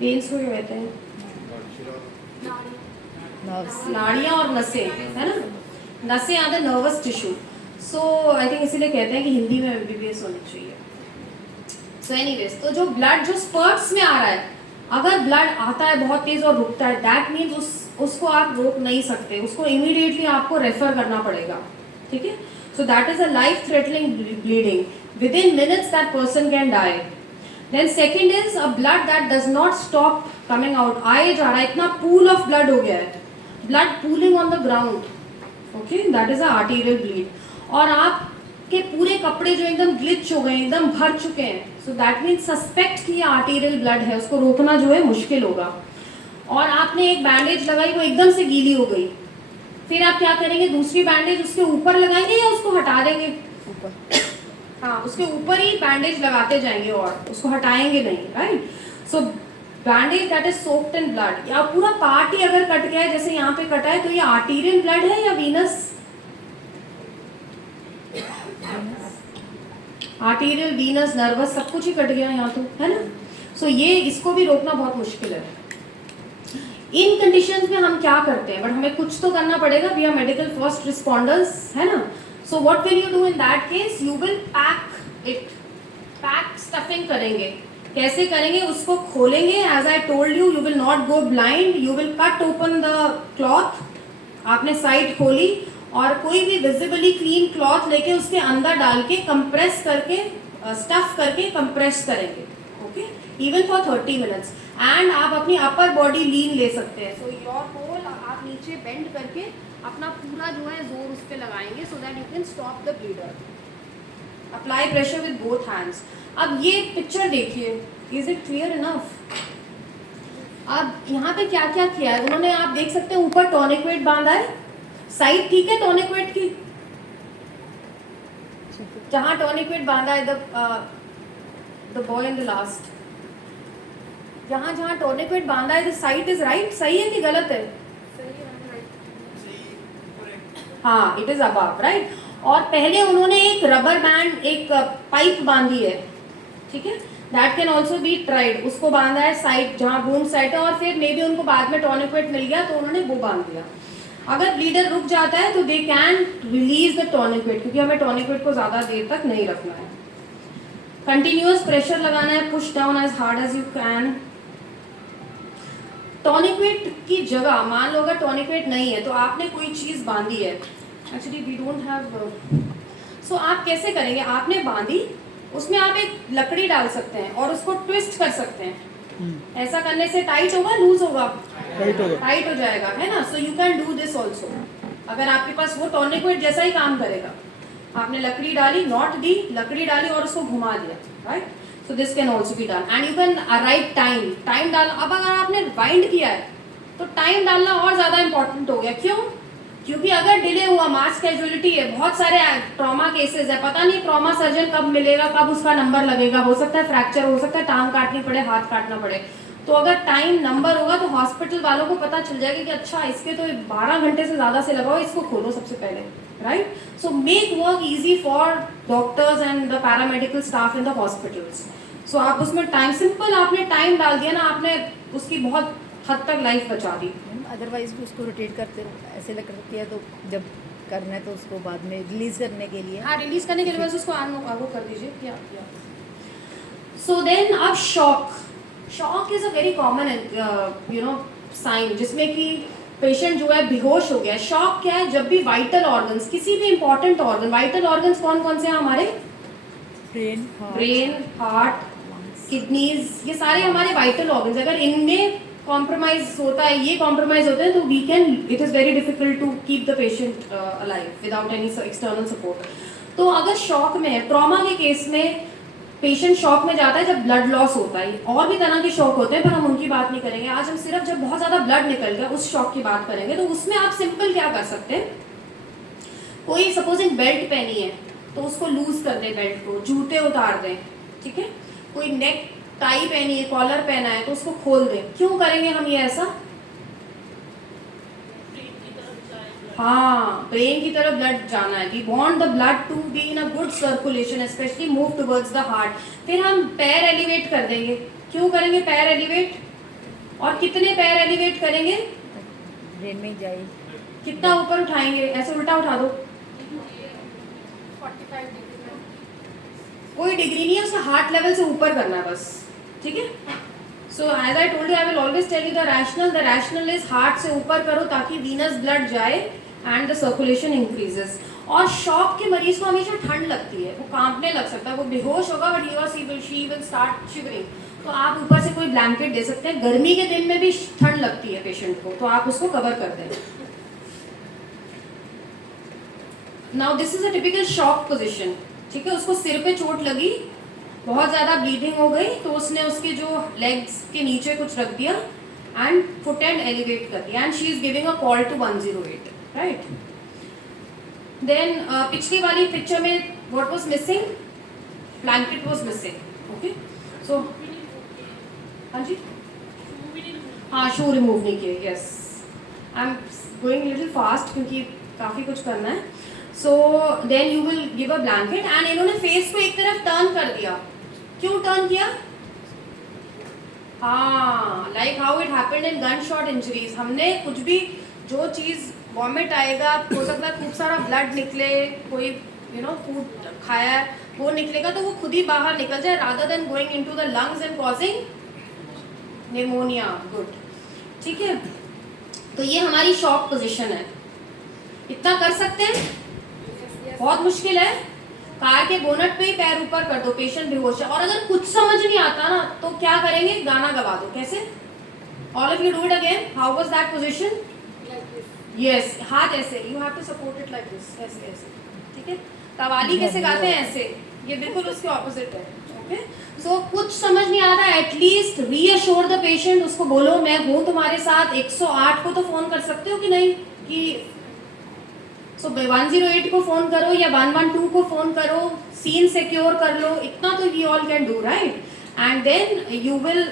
वेन्स को क्या कहते हैं? नर्व्स। नाड़ियां और नसें, है ना। नसें are the nervous tissue. So I think इसीलिए कहते हैं कि हिंदी में एमबीबीएस होनी चाहिए। सो एनीवेज, तो जो ब्लड जो स्पर्ट्स में आ रहा है, अगर ब्लड आता है बहुत तेज और रुकता है, दैट मीन्स उसको आप रोक नहीं सकते, उसको इमीडिएटली आपको रेफर करना पड़ेगा, ठीक है। So that is a life threatening bleeding, within minutes that person can die. Then second is a blood that does not stop coming out, आए जा रहा है, इतना पूल ऑफ ब्लड हो गया है, blood pooling on the ground, okay, that is a arterial bleed. और आपके पूरे कपड़े जो एकदम ग्लिच हो गए, एकदम भर चुके हैं, सो दैट मीन्स सस्पेक्ट कि ये आर्टीरियल ब्लड है, उसको रोकना जो है मुश्किल होगा। और आपने एक बैंडेज लगाई, वो एकदम से गीली हो गई, फिर आप क्या करेंगे? दूसरी बैंडेज उसके ऊपर लगाएंगे या उसको हटा देंगे? ऊपर। हाँ, उसके ऊपर ही बैंडेज लगाते जाएंगे और उसको हटाएंगे नहीं, right. So bandage that is soaked in blood, या पूरा पार्ट ही अगर कट गया है, जैसे यहाँ पे कटा है, तो ये आर्टीरियल ब्लड है या वीनस? आर्टीरियल, वीनस, नर्वस, सब कुछ ही कट गया यहाँ तो, है ना। सो ये, इसको भी रोकना बहुत मुश्किल है। इन कंडीशंस में हम क्या करते हैं? बट हमें कुछ तो करना पड़ेगा, we are medical first responders, है ना। So what will you do in that case? You will pack it, pack stuffing करेंगे। कैसे करेंगे? उसको खोलेंगे, as I told you, you will not go blind, you will cut open the cloth. आपने side खोली और कोई भी विजिबली क्लीन क्लॉथ लेके उसके अंदर डाल के कंप्रेस करके, स्टफ करके कंप्रेस करेंगे, okay, even for 30 minutes. And आप अपनी अपर बॉडी लीन ले सकते हैं, सो योर होल, आप नीचे बेंड करके अपना पूरा जो है जोर उस पर लगाएंगे, सो that you can stop the bleeder. Apply pressure with both hands. अब ये पिक्चर देखिए, इज इट क्लियर इनफ? अब यहाँ पे क्या क्या किया है उन्होंने, आप देख सकते हैं, ऊपर टॉनिक वेट बांधा है, साइड ठीक है टॉनिक वेट की, जहाँ टॉनिक वेट बांधा है, the boy in the last, जहाँ जहाँ टॉनिक वेट बांधा है, द साइड इज राइट, सही है कि गलत है? हाँ, इट इज अबव, राइट। और पहले उन्होंने एक रबर बैंड, एक पाइप बांधी है, ठीक है, that can also be tried, उसको बांधा है साइड जहाँ वूंड साइड है, और फिर मे बी उनको बाद में टॉनिक वेट मिल गया तो उन्होंने वो बांध दिया। अगर ब्लीडर रुक जाता है तो they can release the tourniquet, क्योंकि हमें टॉनिक वेट को ज़्यादा देर तक नहीं रखना है। कंटिन्यूअस प्रेशर लगाना है, push down as hard as you can. Tourniquet की जगह, मान लो अगर टॉनिक वेट नहीं है तो आपने कोई चीज़ बांधी है, एक्चुअली वी डोंट हैव, सो आप कैसे करेंगे? आपने बांधी, उसमें आप एक लकड़ी डाल सकते हैं और उसको ट्विस्ट कर सकते हैं। ऐसा करने से टाइट होगा, लूज होगा? टाइट हो जाएगा, है ना। सो you can do this also. अगर आपके पास वो टॉनिक वेट जैसा ही काम करेगा, आपने लकड़ी डाली, नॉट दी, लकड़ी डाली और उसको घुमा दिया, right. So this can also be done and you can arrive time, time डालना। अब अगर आपने वाइंड किया है तो टाइम डालना और ज़्यादा इंपॉर्टेंट हो गया। क्यों? क्योंकि अगर डिले हुआ, मास कैजुअलिटी है, बहुत सारे ट्रॉमा केसेस है, पता नहीं ट्रॉमा सर्जन कब मिलेगा, कब उसका नंबर लगेगा, हो सकता है फ्रैक्चर, हो सकता है टांग काटनी पड़े, हाथ काटना पड़े। तो अगर टाइम नंबर होगा तो हॉस्पिटल वालों को पता चल जाएगा कि अच्छा इसके तो 12 घंटे से ज़्यादा से लगा हुआ, इसको खोलो सबसे पहले, right. So make work easy for doctors and the paramedical staff in the hospitals. So आप उसमें टाइम, सिंपल आपने टाइम डाल दिया ना, आपने उसकी बहुत हद तक लाइफ बचा दी। अदरवाइज भी उसको रोटेट करते रहो, ऐसे लग करके है तो जब करना है तो उसको बाद में रिलीज करने के लिए। हाँ, रिलीज करने के लिए बस उसको वो कर दीजिए या सो देन अब shock is a very common sign जिसमें कि पेशेंट जो है बेहोश हो गया। शॉक क्या है? जब भी वाइटल ऑर्गन्स, किसी भी इंपॉर्टेंट ऑर्गन, वाइटल ऑर्गन्स कौन कौन से हैं हमारे? ब्रेन, हार्ट, किडनीज, ये सारे हमारे वाइटल ऑर्गन्स। अगर इनमें कॉम्प्रोमाइज होता है, ये कॉम्प्रोमाइज होते हैं, तो it is very difficult to keep the patient alive without any external support. तो अगर शॉक में है, ट्रॉमा के केस में पेशेंट शॉक में जाता है जब ब्लड लॉस होता है। और भी तरह के शॉक होते हैं पर हम उनकी बात नहीं करेंगे आज। हम सिर्फ जब बहुत ज़्यादा ब्लड निकल गया उस शॉक की बात करेंगे। तो उसमें आप सिंपल क्या कर सकते हैं, कोई सपोजिंग बेल्ट पहनी है तो उसको लूज कर दें, बेल्ट को, जूते उतार दें, ठीक है। कोई नेक टाई पहनी है, कॉलर पहना है तो उसको खोल दें। क्यों करेंगे हम ये ऐसा? हाँ, ब्रेन की तरफ ब्लड जाना है। We want the blood to be in a good circulation, specially move towards the heart. फिर हम पैर एलिवेट कर देंगे। क्यों करेंगे पैर एलिवेट? और कितने पैर एलिवेट करेंगे? ब्रेन में जाए। कितना ऊपर उठाएंगे? ऐसे उल्टा उठा दो, 45 डिग्री। कोई डिग्री नहीं है, उसका हार्ट लेवल से ऊपर करना है बस, ठीक है। So as I told you, I will always tell you the rationale is heart से ऊपर करो ताकि वीनस ब्लड जाए एंड द सर्कुलेशन इंक्रीजेस। और शॉक के मरीज को हमेशा ठंड लगती है, वो कांपने लग सकता है, वो बेहोश होगा but she will start shivering. तो आप ऊपर से कोई ब्लैंकेट दे सकते हैं। गर्मी के दिन में भी ठंड लगती है पेशेंट को, तो आप उसको कवर कर दें। Now this is a typical shock position, ठीक है। उसको सिर पे चोट लगी, बहुत ज़्यादा ब्लीडिंग हो गई, तो उसने उसके जो लेग्स के नीचे कुछ रख दिया एंड फुट एंड एलिवेट कर दिया and she is giving a call to 108, right. Then पिछली वाली पिक्चर में what was missing? Blanket was missing, okay. So हाँ जी, हाँ, शू रिमूव नहीं किए, yes. I am going little fast क्योंकि काफ़ी कुछ करना है। So then you will give a blanket and इन्होंने फेस को एक तरफ टर्न कर दिया। क्यों टर्न किया? हाँ, like how it happened in gun shot injuries. हमने कुछ भी, जो चीज़ वॉमिट आएगा, हो सकता है खूब सारा ब्लड निकले, कोई फूड खाया है वो निकलेगा, तो वो खुद ही बाहर निकल जाए rather than going into the lungs and causing pneumonia. Good, ठीक है। तो ये हमारी शॉक पोजीशन है। इतना कर सकते हैं? बहुत मुश्किल है। कार के बोनट पे ही पैर ऊपर कर दो, पेशेंट बेहोश है। और अगर कुछ समझ नहीं आता ना तो क्या करेंगे? गाना गवा दो। कैसे? All of you do it again. How was that position? Yes, हाथ ऐसे, you have to support it like this, ऐसे ऐसे, ठीक है। कव्वाली कैसे गाते हैं? ऐसे। ये बिल्कुल उसके ऑपोजिट है, ओके। सो कुछ समझ नहीं आ रहा, एटलीस्ट रीअश्योर द पेशेंट। उसको बोलो मैं हूँ तुम्हारे साथ। 108 को तो फोन कर सकते हो कि नहीं? कि सो 108 को फोन करो या 112 को फोन करो, सीन सिक्योर कर लो। इतना तो we all can do, right. And then you will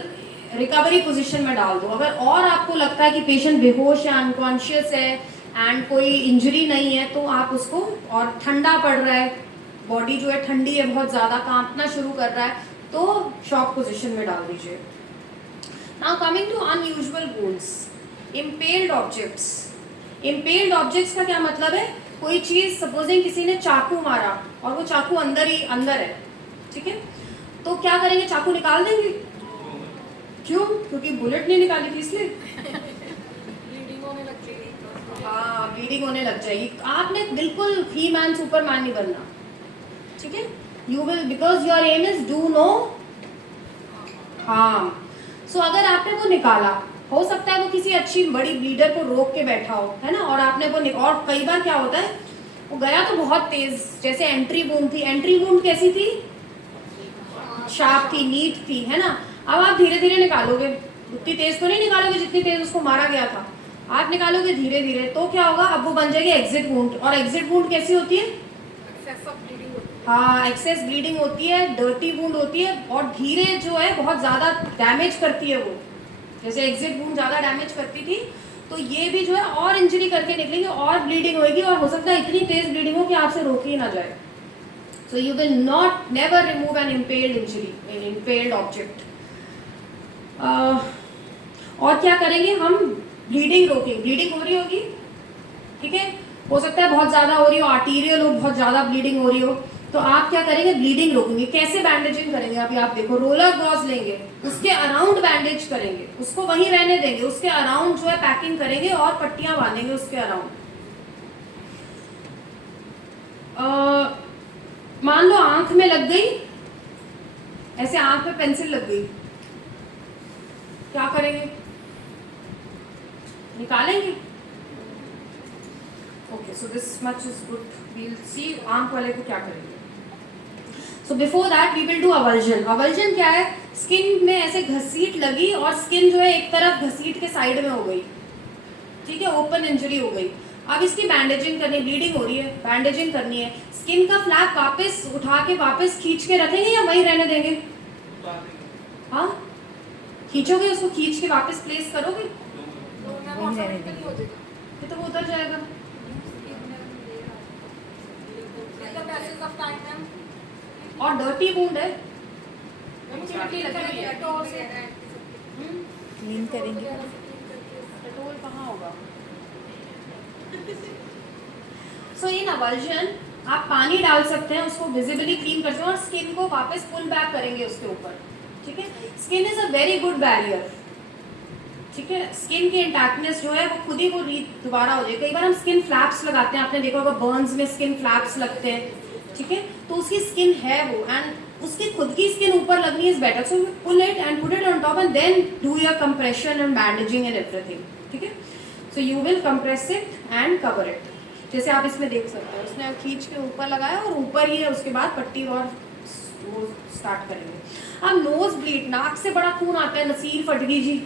recovery position में डाल दो। अगर और आपको लगता है कि पेशेंट बेहोश है, अनकॉन्शियस है एंड कोई इंजरी नहीं है, तो आप उसको, और ठंडा पड़ रहा है, बॉडी जो है ठंडी है, बहुत ज़्यादा कांपना शुरू कर रहा है, तो शॉक पोजीशन में डाल दीजिए। Now coming to unusual wounds, impaled objects. Impaled objects का क्या मतलब है? कोई चीज़, सपोजिंग किसी ने चाकू मारा और वो चाकू अंदर है, ठीक है। तो क्या करेंगे? चाकू निकाल देंगे। क्यों? क्योंकि बुलेट नहीं निकाली थी इसलिए। ब्लीडिंग होने लग जाएगी। हाँ, ब्लीडिंग होने लग जाएगी। आपने बिल्कुल ही मैन सुपरमैन नहीं बनना, ठीक है। You will, because your aim is do no harm. So अगर आपने वो निकाला, हो सकता है वो किसी अच्छी बड़ी ब्लीडर को रोक के बैठा हो, है ना, और आपने वो और कई बार क्या होता है, वो गया तो बहुत तेज, जैसे एंट्री वुंड थी। एंट्री वुंड कैसी थी? शार्प थी, नीट थी, है ना। अब आप धीरे धीरे निकालोगे, उतनी तेज तो नहीं निकालोगे जितनी तेज उसको मारा गया था। आप निकालोगे धीरे धीरे, तो क्या होगा? अब वो बन जाएगी एग्जिट वुंड। और एग्जिट वुंड कैसी होती है? हाँ, एक्सेस ब्लीडिंग होती है, डर्टी वुंड होती है, और धीरे जो है बहुत ज़्यादा डैमेज करती है वो। जैसे एग्जिट वुंड ज़्यादा डैमेज करती थी, तो ये भी जो है और इंजरी करके निकलेंगे, और ब्लीडिंग होगी, और हो सकता है इतनी तेज ब्लीडिंग हो कि आपसे रोकी ही ना जाए। So you will not never remove an impaled injury, an impaled object. और क्या करेंगे हम? ब्लीडिंग रोकेंगे। ब्लीडिंग हो रही होगी, ठीक है, हो सकता है बहुत ज़्यादा हो रही हो, आर्टीरियल हो, बहुत ज़्यादा ब्लीडिंग हो रही हो, तो आप क्या करेंगे, ब्लीडिंग रोकेंगे। कैसे बैंडेजिंग करेंगे? अभी आप देखो, रोलर गॉज लेंगे, उसके अराउंड बैंडेज करेंगे, उसको वहीं रहने देंगे, उसके अराउंड जो है पैकिंग करेंगे और पट्टियां बांधेंगे उसके अराउंड। मान लो आंख में लग गई, ऐसे आंख में पेंसिल लग गई, क्या करेंगे? निकालेंगे। Okay, so this much is good, we will see आंख वाले को क्या करेंगे। So before that we will do avulsion. Avulsion क्या है? स्किन में ऐसे घसीट लगी और स्किन जो है एक तरफ घसीट के साइड में हो गई, ठीक है, ओपन इंजरी हो गई। अब इसकी बैंडेजिंग करनी, ब्लीडिंग हो रही है, बैंडेजिंग करनी है। स्किन का फ्लैप वापस उठा के वापस खींच के रखेंगे या वहीं रहने देंगे? हाँ, खींचोगे उसको, खींच के वापस प्लेस करोगे, वहीं रहने देंगे। फिर तो वो उतर जाएगा। और डर्टी वुंड है, मिट्टी लगी हुई है, क्लीन करेंगे। पेट्रोल कहाँ होगा? सो इन अवल्जन आप पानी डाल सकते हैं, उसको विजिबली क्लीन कर सकते हैं और स्किन को वापस पुल बैक करेंगे उसके ऊपर, ठीक है। Skin is a very good barrier, ठीक है। स्किन की इंटैक्टनेस जो है वो खुद ही वो दोबारा हो जाए। कई बार हम स्किन फ्लैप्स लगाते हैं, आपने देखा होगा बर्न्स में स्किन फ्लैप्स लगते हैं, ठीक है, तो उसकी स्किन है वो, एंड उसकी खुद की स्किन ऊपर लगनी is better. So pull it and put it on top and then do your compression and bandaging and everything, ठीक है। So you will compress it and cover it, जैसे आप इसमें देख सकते हो, उसने खींच के ऊपर लगाया और ऊपर ही है, उसके बाद पट्टी और वो स्टार्ट करेंगे। अब नोज ब्लीड, नाक से बड़ा खून आता है, नसीर फट गई जी,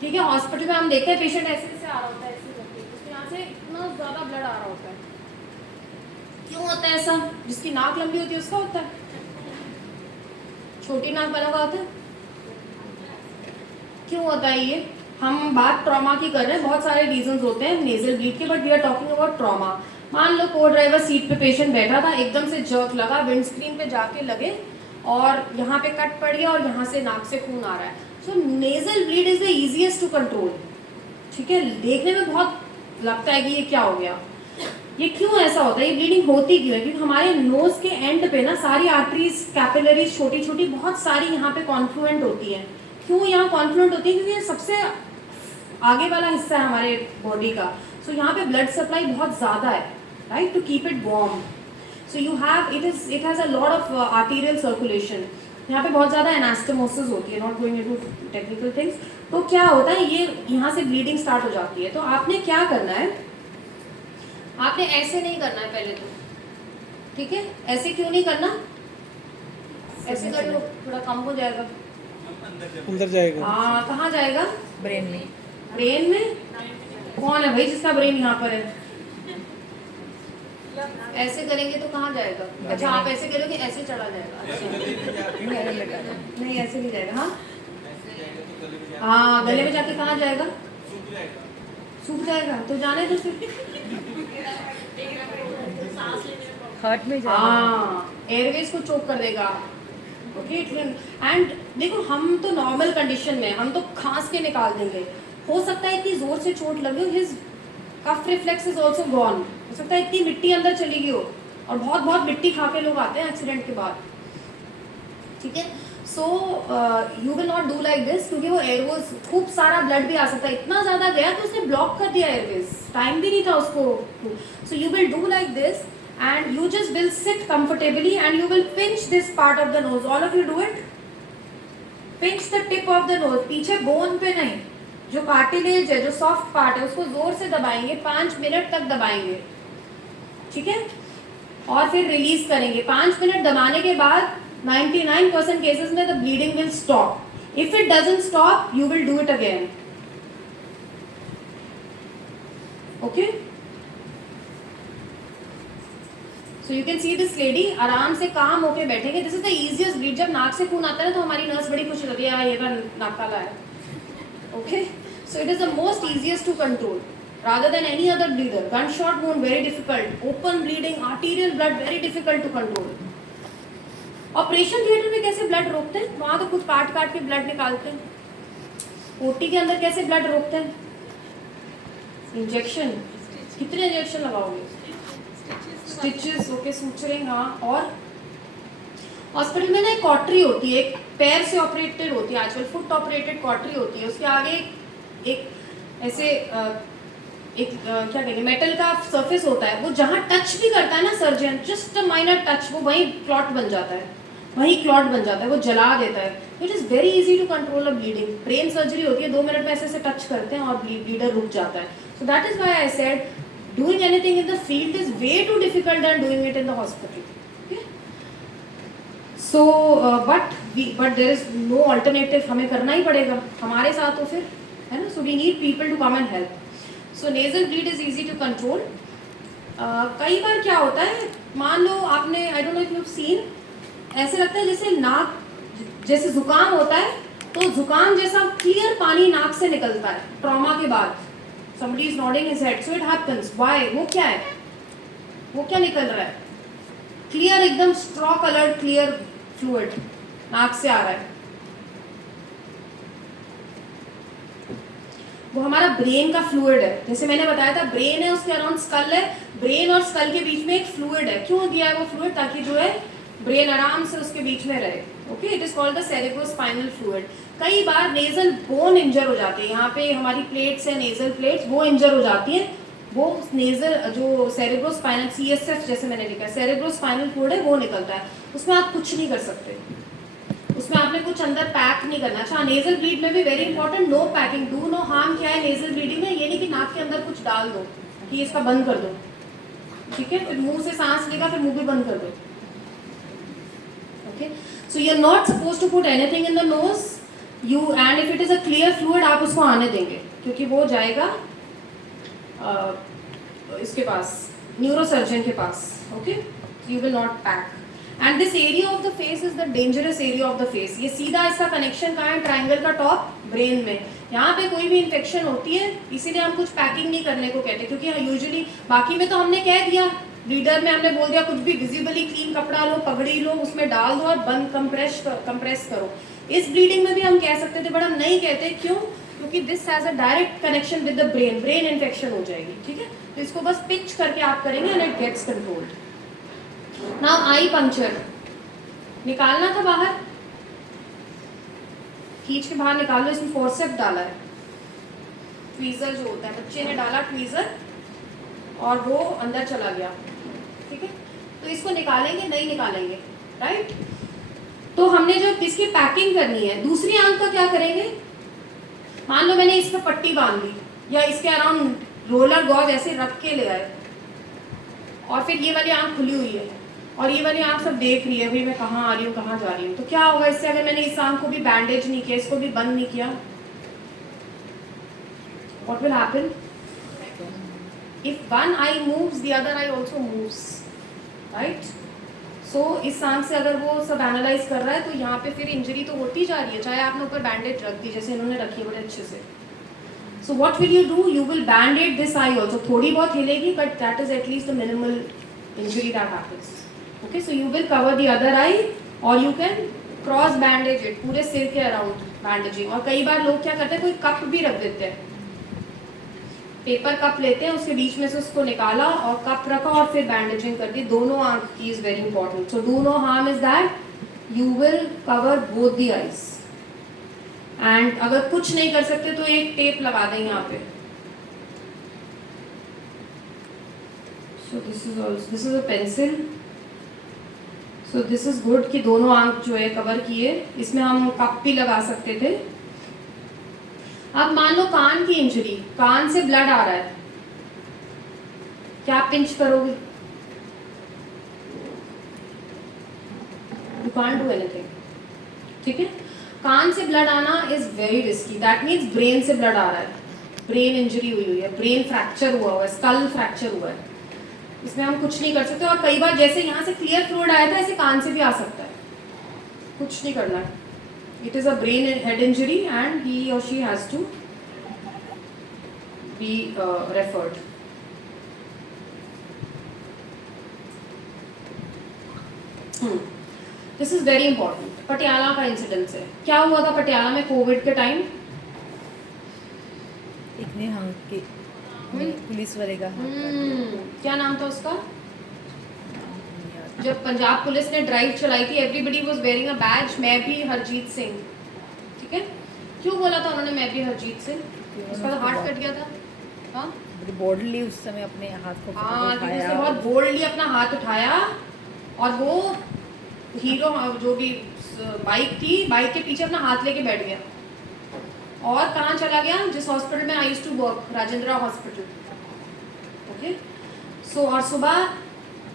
ठीक है। हॉस्पिटल में हम देखते हैं पेशेंट ऐसे ऐसे आ रहा होता है, ऐसे करके उसके यहाँ से इतना ज़्यादा ब्लड आ रहा होता है। क्यों होता है ऐसा? जिसकी नाक लंबी होती है उसका होता है, छोटी नाक बना हुआ होता है, क्यों होता है ये? हम बात ट्रॉमा की कर रहे हैं, बहुत सारे रीजंस होते हैं नेजल ब्लीड के, but we are talking about trauma. मान लो को ड्राइवर सीट पे पेशेंट बैठा था, एकदम से जर्क लगा, विंड स्क्रीन पे जाके लगे और यहाँ पे कट पड़ गया और यहाँ से नाक से खून आ रहा है। So nasal bleed is the easiest to control, ठीक है। देखने में बहुत लगता है कि ये क्या हो गया, ये क्यों ऐसा होता है, ये ब्लीडिंग होती क्यों है? क्योंकि हमारे नोज के एंड पे ना सारी आर्टरीज, कैपिलरीज छोटी छोटी बहुत सारी यहाँ पे कॉन्फ्लुएंट होती हैं। क्यों यहाँ कॉन्फ्लुएंट होती है? क्योंकि ये सबसे आगे वाला हिस्सा है हमारे बॉडी का। सो यहाँ पे ब्लड सप्लाई बहुत ज़्यादा है, right, to keep it warm. So you have it has a lot of arterial circulation. यहाँ पे बहुत ज़्यादा एनास्टोमोसिस होती है, not going into technical things. तो क्या होता है, ये यहाँ से ब्लीडिंग स्टार्ट हो जाती है। तो आपने क्या करना है, आपने ऐसे नहीं करना है पहले तो, ठीक है। ऐसे क्यों नहीं करना? ऐसे कर लो, थोड़ा कम हो जाएगा, अंदर जाएगा। हाँ, कहाँ जाएगा? ब्रेन में। ब्रेन में? कौन है भाई जिसका ब्रेन यहाँ पर है? ऐसे करेंगे तो कहाँ जाएगा? अच्छा, आप ऐसे करोगे, ऐसे चला जाएगा। अच्छा, नहीं ऐसे नहीं जाएगा। हाँ हाँ, गले में जाके कहाँ जाएगा? सूख जाएगा, तो जाने दो फिर। हार्ट में जाएगा। हाँ, एयरवेज को चोक कर देगा, ओके। एंड देखो, हम तो नॉर्मल कंडीशन में, हम तो खांस के निकाल देंगे। हो सकता है इतनी जोर से चोट लगी हो, his cough reflex is also gone. हो सकता है इतनी मिट्टी अंदर चली गई हो, और बहुत बहुत मिट्टी खा के लोग आते हैं एक्सीडेंट के बाद, ठीक है। So you will not do like this, क्योंकि वो एयरवेज, खूब सारा ब्लड भी आ सकता है, इतना ज़्यादा गया कि उसने ब्लॉक कर दिया एयरवेज, टाइम भी नहीं था उसको। सो you will do like this and you just will sit comfortably and you will pinch this part of the nose. All of you do it. Pinch the tip of the nose. पीछे bone पे नहीं, जो cartilage है, जो soft part है, उसको जोर से दबाएंगे, 5 मिनट तक दबाएंगे, ठीक है। और फिर रिलीज करेंगे। 5 मिनट दबाने के बाद 99% केसेस में the bleeding will stop. If it doesn't stop, you will do it again. Okay. So you can see this lady आराम से काम होके बैठेंगे। This is the easiest bleed. जब नाक से खून आता है तो हमारी नर्स बड़ी खुश होती है, ये तो नाक काला है, okay? So it is the most easiest to control rather than any other bleeder. Gunshot wound very difficult, open bleeding, arterial blood very difficult to control. Operation theatre में कैसे ब्लड रोकते हैं? वहाँ तो खुद काट काट के ब्लड निकालते हैं। ओटी के अंदर कैसे ब्लड रोकते हैं? इंजेक्शन, कितने इंजेक्शन लगाओगे? स्टिचेस, ओके, सूचरिंग, हाँ। और हॉस्पिटल में ना एक कॉटरी होती है, एक पैर से ऑपरेटेड होती है, आजकल फुट ऑपरेटेड कॉटरी होती है, उसके आगे एक ऐसे क्या कहेंगे, मेटल का सरफेस होता है, वो जहाँ टच भी करता है ना surgeon, just a minor touch, वो वहीं क्लॉट बन जाता है, वहीं क्लॉट बन जाता है, वो जला देता है। It is very easy to control a bleeding. Brain surgery होती है, 2 मिनट में ऐसे ऐसे टच करते हैं और ब्लीडर रुक जाता है। So that is why I said doing anything in the field is way too difficult than doing it in the hospital. So but there is no alternative, हमें करना ही पड़ेगा, हमारे साथ हो फिर, है ना। So we need people to come and help. So nasal bleed is easy to control. कई बार क्या होता है, मान लो आपने, I don't know if you have seen, ऐसे लगता है जैसे नाक, जैसे जुकाम होता है तो जुकाम जैसा क्लियर पानी नाक से निकलता है ट्रॉमा के बाद। somebody is nodding his head, so it happens. Why? वो क्या है, वो क्या निकल रहा है? क्लियर, एकदम स्ट्रॉ कलर्ड क्लियर फ्लूइड नाक से आ रहा है। वो हमारा ब्रेन का फ्लूइड है। जैसे मैंने बताया था, ब्रेन है, उसके अराउंड स्कल है, ब्रेन और स्कल के बीच में एक फ्लूइड है। क्यों दिया है वो फ्लूइड? ताकि जो है ब्रेन आराम से उसके बीच में रहे। Okay, it is called the cerebrospinal fluid. कई बार नेजल बोन इंजर हो जाती है, यहाँ पे हमारी प्लेट्स है, नेजल प्लेट्स, वो इंजर हो जाती हैं, वो नेजल जो सेरेब्रोस्पाइनल, CSF जैसे मैंने लिखा है, सेरेब्रोस्पाइनल फ्लूइड है, वो निकलता है। उसमें आप कुछ नहीं कर सकते, उसमें आपने कुछ अंदर पैक नहीं करना। अच्छा, नेजल ब्लीड में भी very important, no packing, do no harm. क्या है नेजल ब्लीडिंग में? ये नहीं कि नाक के अंदर कुछ डाल दो कि इसका बंद कर दो, ठीक है, फिर मुंह से सांस लेगा, फिर मुंह भी बंद कर दो। Okay, so you are not suppose to put anything in the nose you, and if it is a clear fluid आप उसको आने देंगे, क्योंकि वो जाएगा इसके पास, न्यूरोसर्जन के पास। Okay, you will not pack. And this area of the face is the dangerous area of the face. ये सीधा इसका कनेक्शन कहाँ है? ट्रायंगल का टॉप, ब्रेन में। यहाँ पे कोई भी इन्फेक्शन होती है, इसीलिए हम कुछ पैकिंग नहीं करने को कहते, क्योंकि यूजुअली बाकी में तो हमने कह दिया, ब्लीडर में हमने बोल दिया कुछ भी विजिबली क्लीन कपड़ा लो, पगड़ी लो, उसमें डाल दो और बंद कंप्रेस करो। इस ब्लीडिंग में भी हम कह सकते थे, बट हम नहीं कहते। क्यों? क्योंकि this has a direct connection with the brain, brain infection हो जाएगी, ठीक है। तो इसको बस पिच करके आप करेंगे and it gets controlled. Now I puncture निकालना था बाहर, खींच के बाहर निकाल लो। इसमें फोर्सेप्स डाला है, ट्वीजर जो होता है, बच्चे ने डाला ट्वीजर और वो अंदर चला गया, ठीक है। तो इसको निकालेंगे, नहीं निकालेंगे, राइट। तो हमने जो इसकी पैकिंग करनी है, दूसरी आंख का क्या करेंगे? मान लो मैंने इस पर पट्टी बांध दी, या इसके अराउंड रोलर गॉज ऐसे रख के ले आए, और फिर ये वाली आंख खुली हुई है और ये वाली आंख सब देख रही है, भाई मैं कहाँ आ रही हूँ, कहाँ जा रही हूँ। तो क्या होगा इससे? अगर मैंने इस आंख को भी बैंडेज नहीं किया, इसको भी बंद नहीं किया, what will happen? If one eye moves, the other eye also moves, right? So इस आंख से अगर वो सब एनालाइज कर रहा है, तो यहाँ पे फिर इंजरी तो होती जा रही है, चाहे आपने ऊपर बैंडेज रख दी, जैसे इन्होंने रखी है बड़े अच्छे से। So what will you do? You will band-aid this eye also. थोड़ी बहुत हिलेगी, but that is at least the minimal injury that happens. Okay, so you will cover the other eye, or you can cross bandage it, पूरे सिर के around bandaging. और कई बार लोग क्या करते हैं, कोई कप भी रख देते हैं, पेपर कप लेते हैं, उसके बीच में से उसको निकाला और कप रखा और फिर बैंडेजिंग कर दी। दोनों आंख की is very important. So do no harm is that you will cover both the eyes. And अगर कुछ नहीं कर सकते तो एक टेप लगा दें यहाँ पे। सो this is a pencil. So this is good कि दोनों आंख जो है कवर किए। इसमें हम कप भी लगा सकते थे। अब मान लो कान की इंजरी, कान से ब्लड आ रहा है, क्या आप पिंच करोगे? यू कांट डू एनीथिंग, ठीक है। कान से ब्लड आना is very risky, that means brain से ब्लड आ रहा है, ब्रेन इंजरी हुई है, ब्रेन फ्रैक्चर हुआ है, स्कल फ्रैक्चर हुआ है। इसमें हम कुछ नहीं कर सकते। और कई बार जैसे यहाँ से क्लियर फ्लूइड आया था, ऐसे कान से भी आ सकता है, कुछ नहीं करना है। It is a brain head injury and he or she has to be referred. This is very important. Patiala का इंसिडेंस है। क्या हुआ था पटियाला में कोविड के टाइम? एक ने हाँ कि पुलिस वाले का क्या नाम था उसका? जब पंजाब पुलिस ने ड्राइव चलाई थी, everybody was wearing a badge, मैं भी हरजीत सिंह, ठीक है? क्यों बोला था उन्होंने मैं भी हरजीत सिंह? उसका तो हार्ट कट गया था। हाँ, बड़ी बोल्डली उस समय अपने हाथ को हाँ, क्योंकि उठाया उसने बहुत बोल्डली अपना हाथ उठाया और वो हीरो जो भी बाइक थी, बाइक के पीछे अपना हाथ लेके बैठ गया और कहाँ चला गया? जिस हॉस्पिटल में I used to work, Rajendra hospital, okay? So और सुबह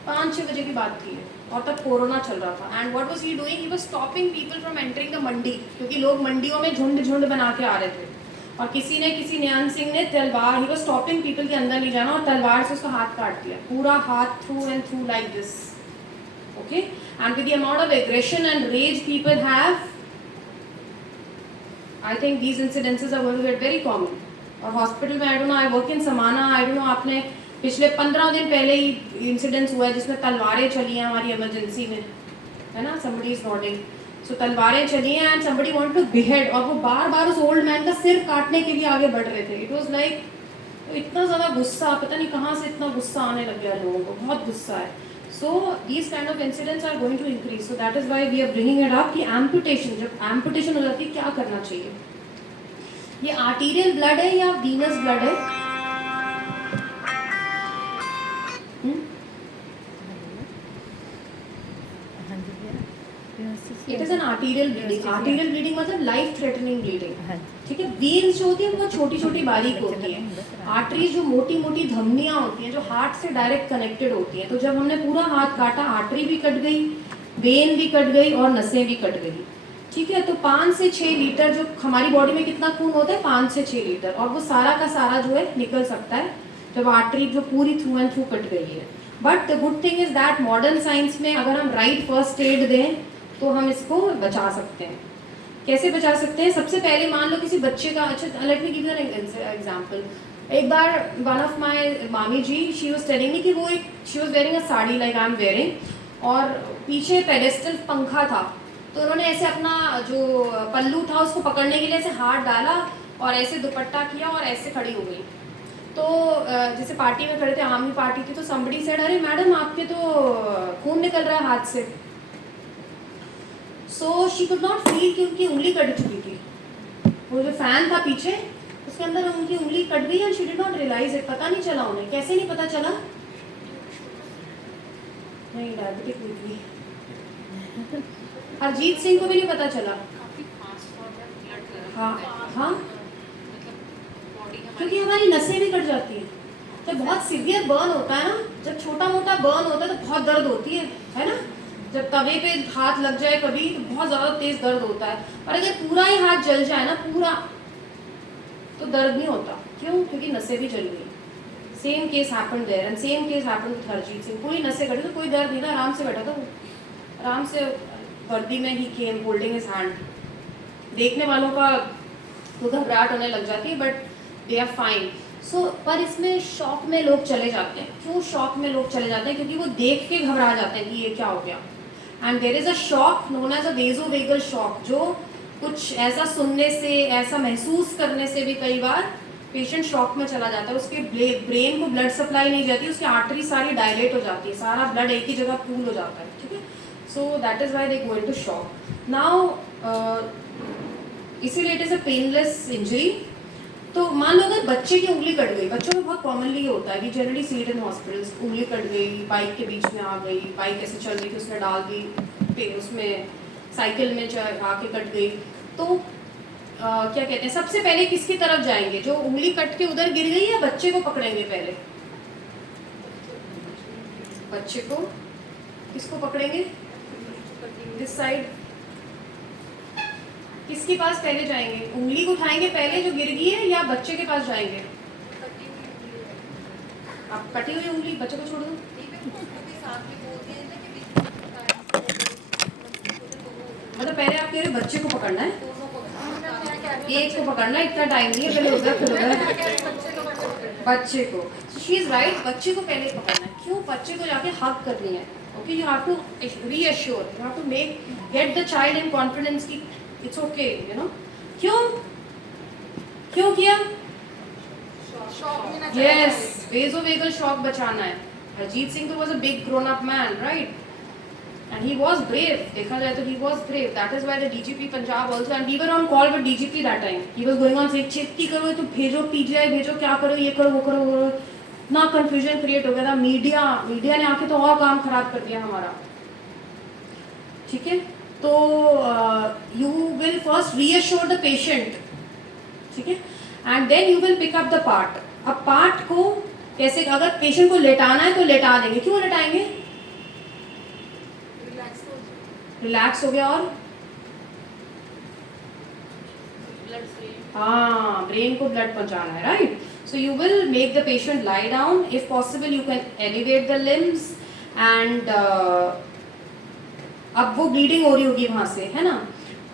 5-6 बजे की बात थी और तब कोरोना चल रहा था। And what was he doing? He was stopping people from entering the mandi, क्योंकि लोग मंडियों में झुंड बना के आ रहे थे और किसी नयन सिंह ने तलवार, ही वाज स्टॉपिंग पीपल के अंदर नहीं जाना और तलवार से उसका हाथ काट दिया, पूरा हाथ through and through like this, okay? And with the amount of aggression and rage people have, I think these incidences are going to get very common. और हॉस्पिटल में I don't know, I work in Samana, I don't no, आपने पिछले 15 दिन पहले ही incidence हुआ है जिसमें तलवारें चली हैं हमारी इमरजेंसी में, है ना? somebody is nodding. So तलवारें चली हैं and somebody wanted to behead, और वो बार उस ओल्ड मैन का सिर काटने के लिए आगे बढ़ रहे थे. It was like इतना ज़्यादा गुस्सा, पता नहीं कहाँ से इतना गुस्सा आने लग गया लोगों को, बहुत गुस्सा है. So these kind of incidents are going to increase. So that is why we are bringing it up कि amputation, जब amputation हो जाती है क्या करना चाहिए? ये arterial blood है या venous blood है? It is an arterial bleeding. Arterial bleeding मतलब life threatening bleeding. ठीक है? वेन्स जो होती है वो छोटी छोटी बारीक होती है. आर्टरीज जो मोटी मोटी धमनियाँ होती हैं जो हार्ट से डायरेक्ट कनेक्टेड होती हैं. तो जब हमने पूरा हाथ काटा, आर्टरी भी कट गई, वेन भी कट गई और नसें भी कट गई. ठीक है? तो 5 से 6 लीटर, जो हमारी बॉडी में कितना खून होता है? 5 से 6 लीटर, और वो सारा का सारा जो है निकल सकता है जब आर्टरी जो पूरी थ्रू एंड थ्रू कट गई है. But the good thing is that modern science में अगर हम राइट फर्स्ट एड दें तो हम इसको बचा सकते हैं. कैसे बचा सकते हैं? सबसे पहले मान लो किसी बच्चे का, अच्छा let me give you an example. एक बार वन ऑफ माय मामी जी, शी वाज टेलिंग मी कि वो एक, she was wearing a sari like I am wearing, और पीछे पेडेस्टल पंखा था, तो उन्होंने ऐसे अपना जो पल्लू था उसको पकड़ने के लिए ऐसे हाथ डाला और ऐसे दुपट्टा किया और ऐसे खड़ी हो गई. तो जैसे पार्टी में खड़े थे, आर्मी पार्टी थी, तो समबडी सेड अरे मैडम आपके तो खून निकल रहा है हाथ से. So she could not feel कि उनकी उंगली कट चुकी थी. वो जो फैन था पीछे उसके अंदर उनकी उंगली कट गई and she did not realize it. पता नहीं चला उन्हें. कैसे नहीं पता चला? नहीं, डायबिटिक हुई थी. हरजीत सिंह को भी नहीं पता चला. हाँ हाँ, क्योंकि हमारी नसें भी कट जाती हैं. जब बहुत सीवियर बर्न होता है ना, जब छोटा मोटा बर्न होता है तो बहुत दर्द होती है ना? जब तवे पे हाथ लग जाए कभी तो बहुत ज़्यादा तेज दर्द होता है, और अगर पूरा ही हाथ जल जाए ना पूरा, तो दर्द नहीं होता. क्यों? क्योंकि नसें भी जल गई. Same case happened there and same case happened with Harjeet Singh. पूरी नसें कटी तो कोई दर्द नहीं था, आराम से बैठा था वो, आराम से वर्दी में ही केम होल्डिंग हिज हैंड. देखने वालों का तो घबराहट होने लग जाती है, बट दे आर फाइन. सो पर इसमें शॉक में लोग चले जाते हैं. क्यों शॉक में लोग चले जाते हैं? क्योंकि वो देख के घबरा जाते हैं कि ये क्या हो गया. And there is a shock known as a vasovagal shock, जो कुछ ऐसा सुनने से, ऐसा महसूस करने से भी कई बार पेशेंट शॉक में चला जाता है. उसके ब्रेन को ब्लड सप्लाई नहीं जाती, उसकी आर्टरी सारी डायलेट हो जाती है, सारा ब्लड एक ही जगह पूल हो जाता है. ठीक है? So that is why they go into shock. Now इसीलिए it is a painless injury. तो मान लो अगर बच्चे की उंगली कट गई, बच्चों में बहुत कॉमनली ये होता है, we generally see it in hospitals. उंगली कट गई, बाइक के बीच में आ गई, बाइक ऐसे चल रही थी उसने डाल दी, उसमें साइकिल में आके कट गई. तो क्या कहते हैं, सबसे पहले किसकी तरफ जाएंगे? जो उंगली कट के उधर गिर गई, या बच्चे को पकड़ेंगे पहले? बच्चे को. किसको पकड़ेंगे? This side. किसके पास पहले जाएंगे? उंगली को उठाएंगे पहले जो गिर गई है, या बच्चे के पास जाएंगे? आप कटी हुई उंगली, बच्चे को छोड़ दो. मतलब पहले आप कह रहे बच्चे को पकड़ना है, एक को पकड़ना है, इतना टाइम नहीं है. पहले उधर फिर उधर. बच्चे को. शी इज राइट, बच्चे को पहले पकड़ना है. क्यों? बच्चे को जाके हग करनी है. Okay, you have to reassure, you have to get the child in confidence की इट्स ओके, यू नो. क्यों किया? यस, वेसोवेगल शॉक बचाना है। हरजीत सिंह तो was a big grown up man, right? And he was brave. देखा जाए तो he was brave. That is why the DGP Punjab also, and we were on call with DGP that time. He was going on saying check करो, तो भेजो PGI भेजो, क्या करो, ये करो, वो करो, वो करो। इतना कंफ्यूजन क्रिएट हो गया था। मीडिया ने आके तो और काम खराब कर दिया हमारा। ठीक है, तो you will first reassure the patient, ठीक है, and then you will pick up the part. अब पार्ट को कैसे, अगर पेशेंट को लेटाना है तो लेटा देंगे। क्यों लेटाएंगे? रिलैक्स हो गया और हाँ, ब्रेन को ब्लड पहुंचाना है, right? So you will make the patient lie down, if possible you can elevate the limbs and अब वो ब्लीडिंग हो रही होगी वहां से, है ना?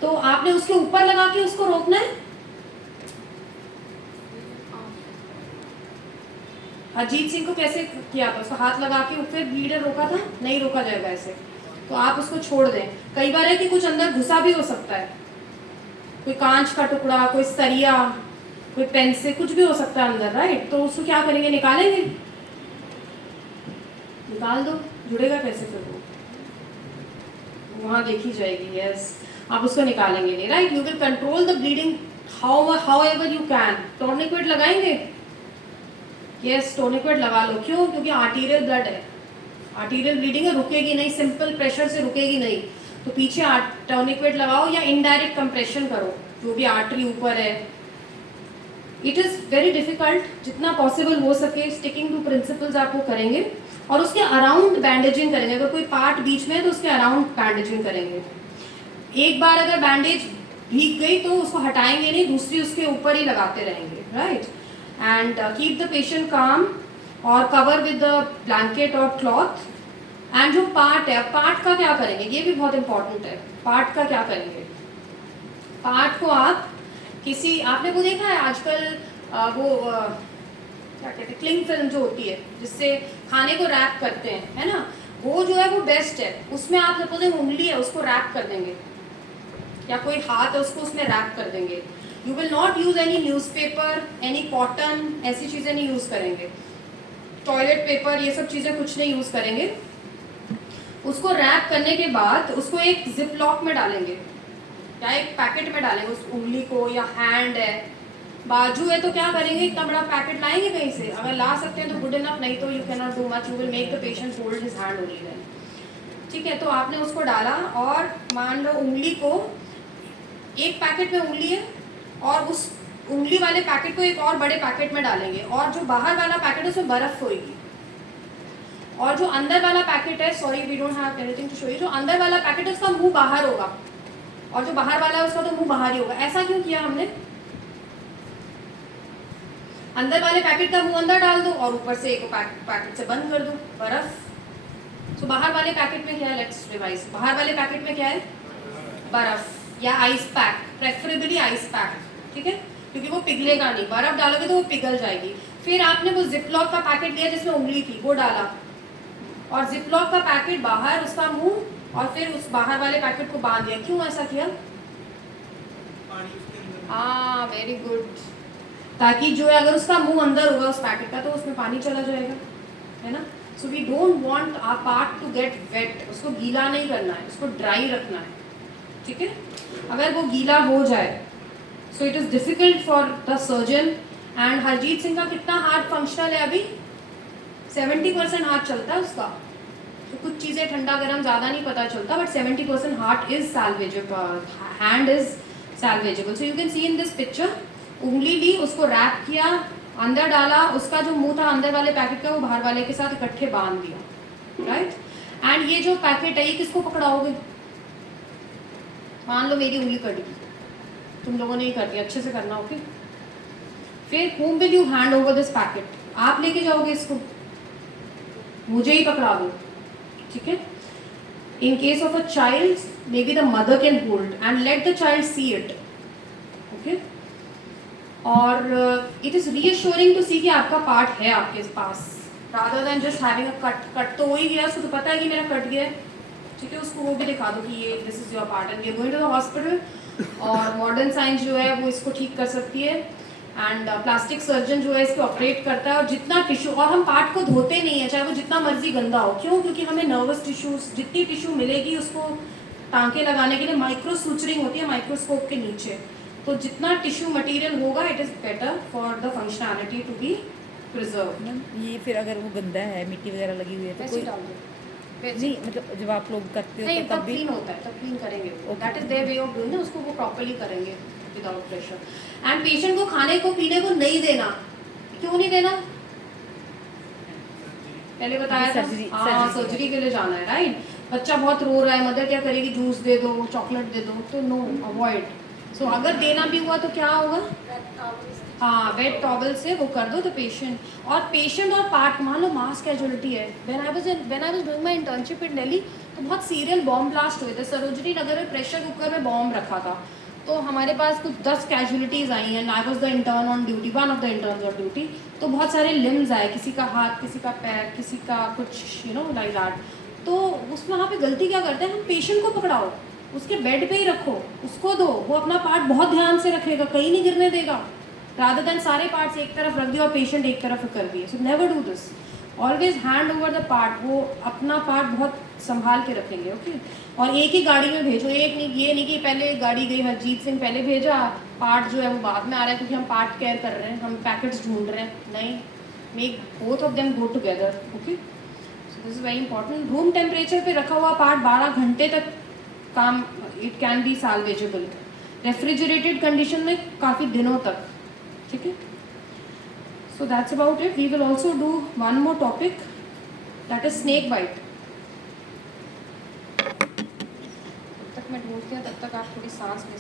तो आपने उसके ऊपर लगा के उसको रोकना है। अजीत सिंह को कैसे किया था? उसको हाथ लगा के फिर ब्लीडर रोका था? नहीं रोका जाएगा ऐसे, तो आप उसको छोड़ दें। कई बार है कि कुछ अंदर घुसा भी हो सकता है, कोई कांच का टुकड़ा, कोई सरिया, कोई पेंसिल, कुछ भी हो सकता है अंदर, राइट? तो उसको क्या करेंगे? निकालेंगे। निकाल दो, जुड़ेगा कैसे फिर वो? वहाँ देखी जाएगी। यस, आप उसको निकालेंगे नहीं, right? You will control the bleeding however you can. Tourniquet लगाएंगे? यस, टोर्निक्वेट लगा लो। क्यों? क्योंकि आर्टीरियल ब्लड है, आर्टीरियल ब्लीडिंग है, रुकेगी नहीं, सिंपल प्रेशर से रुकेगी नहीं। तो पीछे टोर्निक्वेट लगाओ या इनडायरेक्ट कंप्रेशन करो, जो भी आर्टरी ऊपर है। इट इज़ वेरी डिफिकल्ट, जितना पॉसिबल हो सके स्टिकिंग टू प्रिंसिपल्स आप वो करेंगे, और उसके अराउंड बैंडेजिंग करेंगे। अगर कोई पार्ट बीच में है तो उसके अराउंड बैंडेजिंग करेंगे। एक बार अगर बैंडेज भीग गई तो उसको हटाएंगे नहीं, दूसरी उसके ऊपर ही लगाते रहेंगे, right? And keep the patient काम और कवर विद द ब्लैंकेट और क्लॉथ। एंड जो पार्ट है, पार्ट का क्या करेंगे? ये भी बहुत इंपॉर्टेंट है। पार्ट का क्या करेंगे? पार्ट को आप किसी, आपने वो देखा है आजकल क्या कहते हैं, क्लिंग फिल्म जो होती है जिससे खाने को रैप करते हैं, है ना? वो जो है वो बेस्ट है। उसमें आप सपोज उंगली है उसको रैप कर देंगे, या कोई हाथ है उसको उसमें रैप कर देंगे। You will not use any newspaper, any cotton, ऐसी चीज़ें नहीं यूज़ करेंगे। टॉयलेट पेपर, ये सब चीज़ें कुछ नहीं यूज़ करेंगे। उसको रैप करने के बाद उसको एक जिप लॉक में डालेंगे या एक पैकेट में डालेंगे उस उंगली को, या हैंड है, बाजू है तो क्या करेंगे? इतना बड़ा पैकेट लाएंगे कहीं से? अगर ला सकते हैं तो गुड इनफ, नहीं तो you can not do much. You will make the patient hold his hand only then. ठीक है, तो आपने उसको डाला और मान लो उंगली को, एक पैकेट में उंगली है और उस उंगली वाले पैकेट को एक और बड़े पैकेट में डालेंगे, और जो बाहर वाला पैकेट है उसमें बर्फ होगी, और जो अंदर वाला पैकेट है, sorry we don't have anything to show you, जो अंदर वाला पैकेट है उसका मुंह बाहर होगा, और जो बाहर वाला है उसका तो मुंह बाहर ही होगा। ऐसा क्यों किया हमने? अंदर वाले पैकेट का मुंह अंदर डाल दो और ऊपर से एक पैकेट से बंद कर दो बर्फ। तो बाहर वाले पैकेट में क्या है? Let's revise. बाहर वाले पैकेट में क्या है? बर्फ या ice pack, preferably ice pack, ठीक है, क्योंकि वो पिघलेगा नहीं। बर्फ डालोगे तो वो पिघल जाएगी। फिर आपने वो जिपलॉक का पैकेट लिया जिसमें उंगली थी, वो डाला, और जिपलॉक का पैकेट बाहर, उसका मुंह, और फिर उस बाहर वाले पैकेट को बांध दिया। क्यों ऐसा किया? हाँ, वेरी गुड। ताकि जो है अगर उसका मुंह अंदर होगा उस पैकेट का तो उसमें पानी चला जाएगा, है ना? So we don't want our part to get wet. उसको गीला नहीं करना है, उसको ड्राई रखना है, ठीक है? अगर वो गीला हो जाए सो it is difficult for the surgeon. And Harjeet Singh का कितना हार्ट फंक्शनल है अभी? 70% हार्ट चलता है उसका। तो कुछ चीज़ें ठंडा गर्म ज़्यादा नहीं पता चलता, but 70% heart is salvageable, hand is salvageable. So you can see in this picture, उंगली ली, उसको रैप किया, अंदर डाला, उसका जो मुंह था अंदर वाले पैकेट का वो बाहर वाले के साथ इकट्ठे बांध दिया, राइट? एंड ये जो पैकेट है ये किसको पकड़ाओगे? मान लो मेरी उंगली कट गई, तुम लोगों ने ही कर दिया, अच्छे से करना, ओके? फिर whom will you hand over this packet? आप लेके जाओगे इसको, मुझे ही पकड़ा दो, ठीक है? In case of a child, maybe the mother can hold and let the child see it, okay? और it is reassuring to see कि आपका पार्ट है आपके पास, rather than just having a cut तो हो ही गया, उसको तो पता है कि मेरा कट गया है, ठीक है? उसको वो भी दिखा दो कि ये this is your part and we are going to the hospital, और मॉडर्न साइंस जो है वो इसको ठीक कर सकती है। एंड प्लास्टिक सर्जन जो है इसको ऑपरेट करता है, और जितना टिश्यू, और हम पार्ट को धोते नहीं है चाहे वो जितना मर्जी गंदा हो। क्यों? क्योंकि हमें नर्वस टिश्यूज, जितनी टिश्यू मिलेगी उसको टांके लगाने के लिए माइक्रो सूचरिंग होती है माइक्रोस्कोप के नीचे, तो जितना टिश्यू मटेरियल होगा it is better for the functionality to be preserve. Ma'am ये फिर अगर वो गंदा है, मिट्टी वगैरह लगी हुई है तो वैसे कोई डाल दो, वैसे। नहीं, मतलब जब आप लोग करते हो नहीं, तो तब तब भी क्लीन होता है, तब क्लीन करेंगे। Okay. That is their way of doing, उसको वो प्रॉपर्ली करेंगे विदाउट प्रेशर। एंड पेशेंट को खाने को पीने को नहीं देना। क्यों नहीं देना? पहले बताया था, हाँ सर्जरी के लिए जाना है, राइट। बच्चा बहुत रो रहा है, मदर क्या करेगी? जूस दे दो, चॉकलेट दे दो, तो नो, अवॉइड। सो अगर देना भी हुआ तो क्या होगा? हाँ, वेट टॉवल से वो कर दो तो पेशेंट, और पेशेंट और पार्ट, मान लो मास कैजुअलिटी है। When I was doing my internship in Delhi तो बहुत सीरियल बॉम्ब ब्लास्ट हुए थे। सरोजनी नगर में प्रेशर कुकर में बॉम्ब रखा था, तो हमारे पास कुछ 10 कैजुअलिटीज़ आई हैं। I was the intern on duty, one of the interns on duty. तो बहुत सारे लिम्स आए, किसी का हाथ, किसी का पैर, किसी का कुछ लाइक दैट। तो उसमें वहाँ पे गलती क्या करते हैं हम? पेशेंट को पकड़ाओ, उसके बेड पे ही रखो, उसको दो, वो अपना पार्ट बहुत ध्यान से रखेगा, कहीं नहीं गिरने देगा, रादर देन सारे पार्ट्स एक तरफ रख दिए और पेशेंट एक तरफ कर दिए। So never do this, always hand over the part. वो अपना पार्ट बहुत संभाल के रखेंगे, ओके। और एक ही गाड़ी में भेजो, एक नहीं, ये नहीं कि पहले गाड़ी गई हरजीत सिंह पहले भेजा, पार्ट जो है वो बाद में आ रहा है क्योंकि हम पार्ट केयर कर रहे हैं, हम पैकेट्स ढूंढ रहे हैं। नहीं, make both of them go together, okay. So this is very important. Room temperature पे रखा हुआ पार्ट 12 घंटे तक काम, it can be salvageable. Refrigerated condition में काफ़ी दिनों तक, ठीक है। So that's about it. We will also do one more topic, that is snake bite. जब तक मैं ढूंढती हूँ तब तक आप थोड़ी सांस ले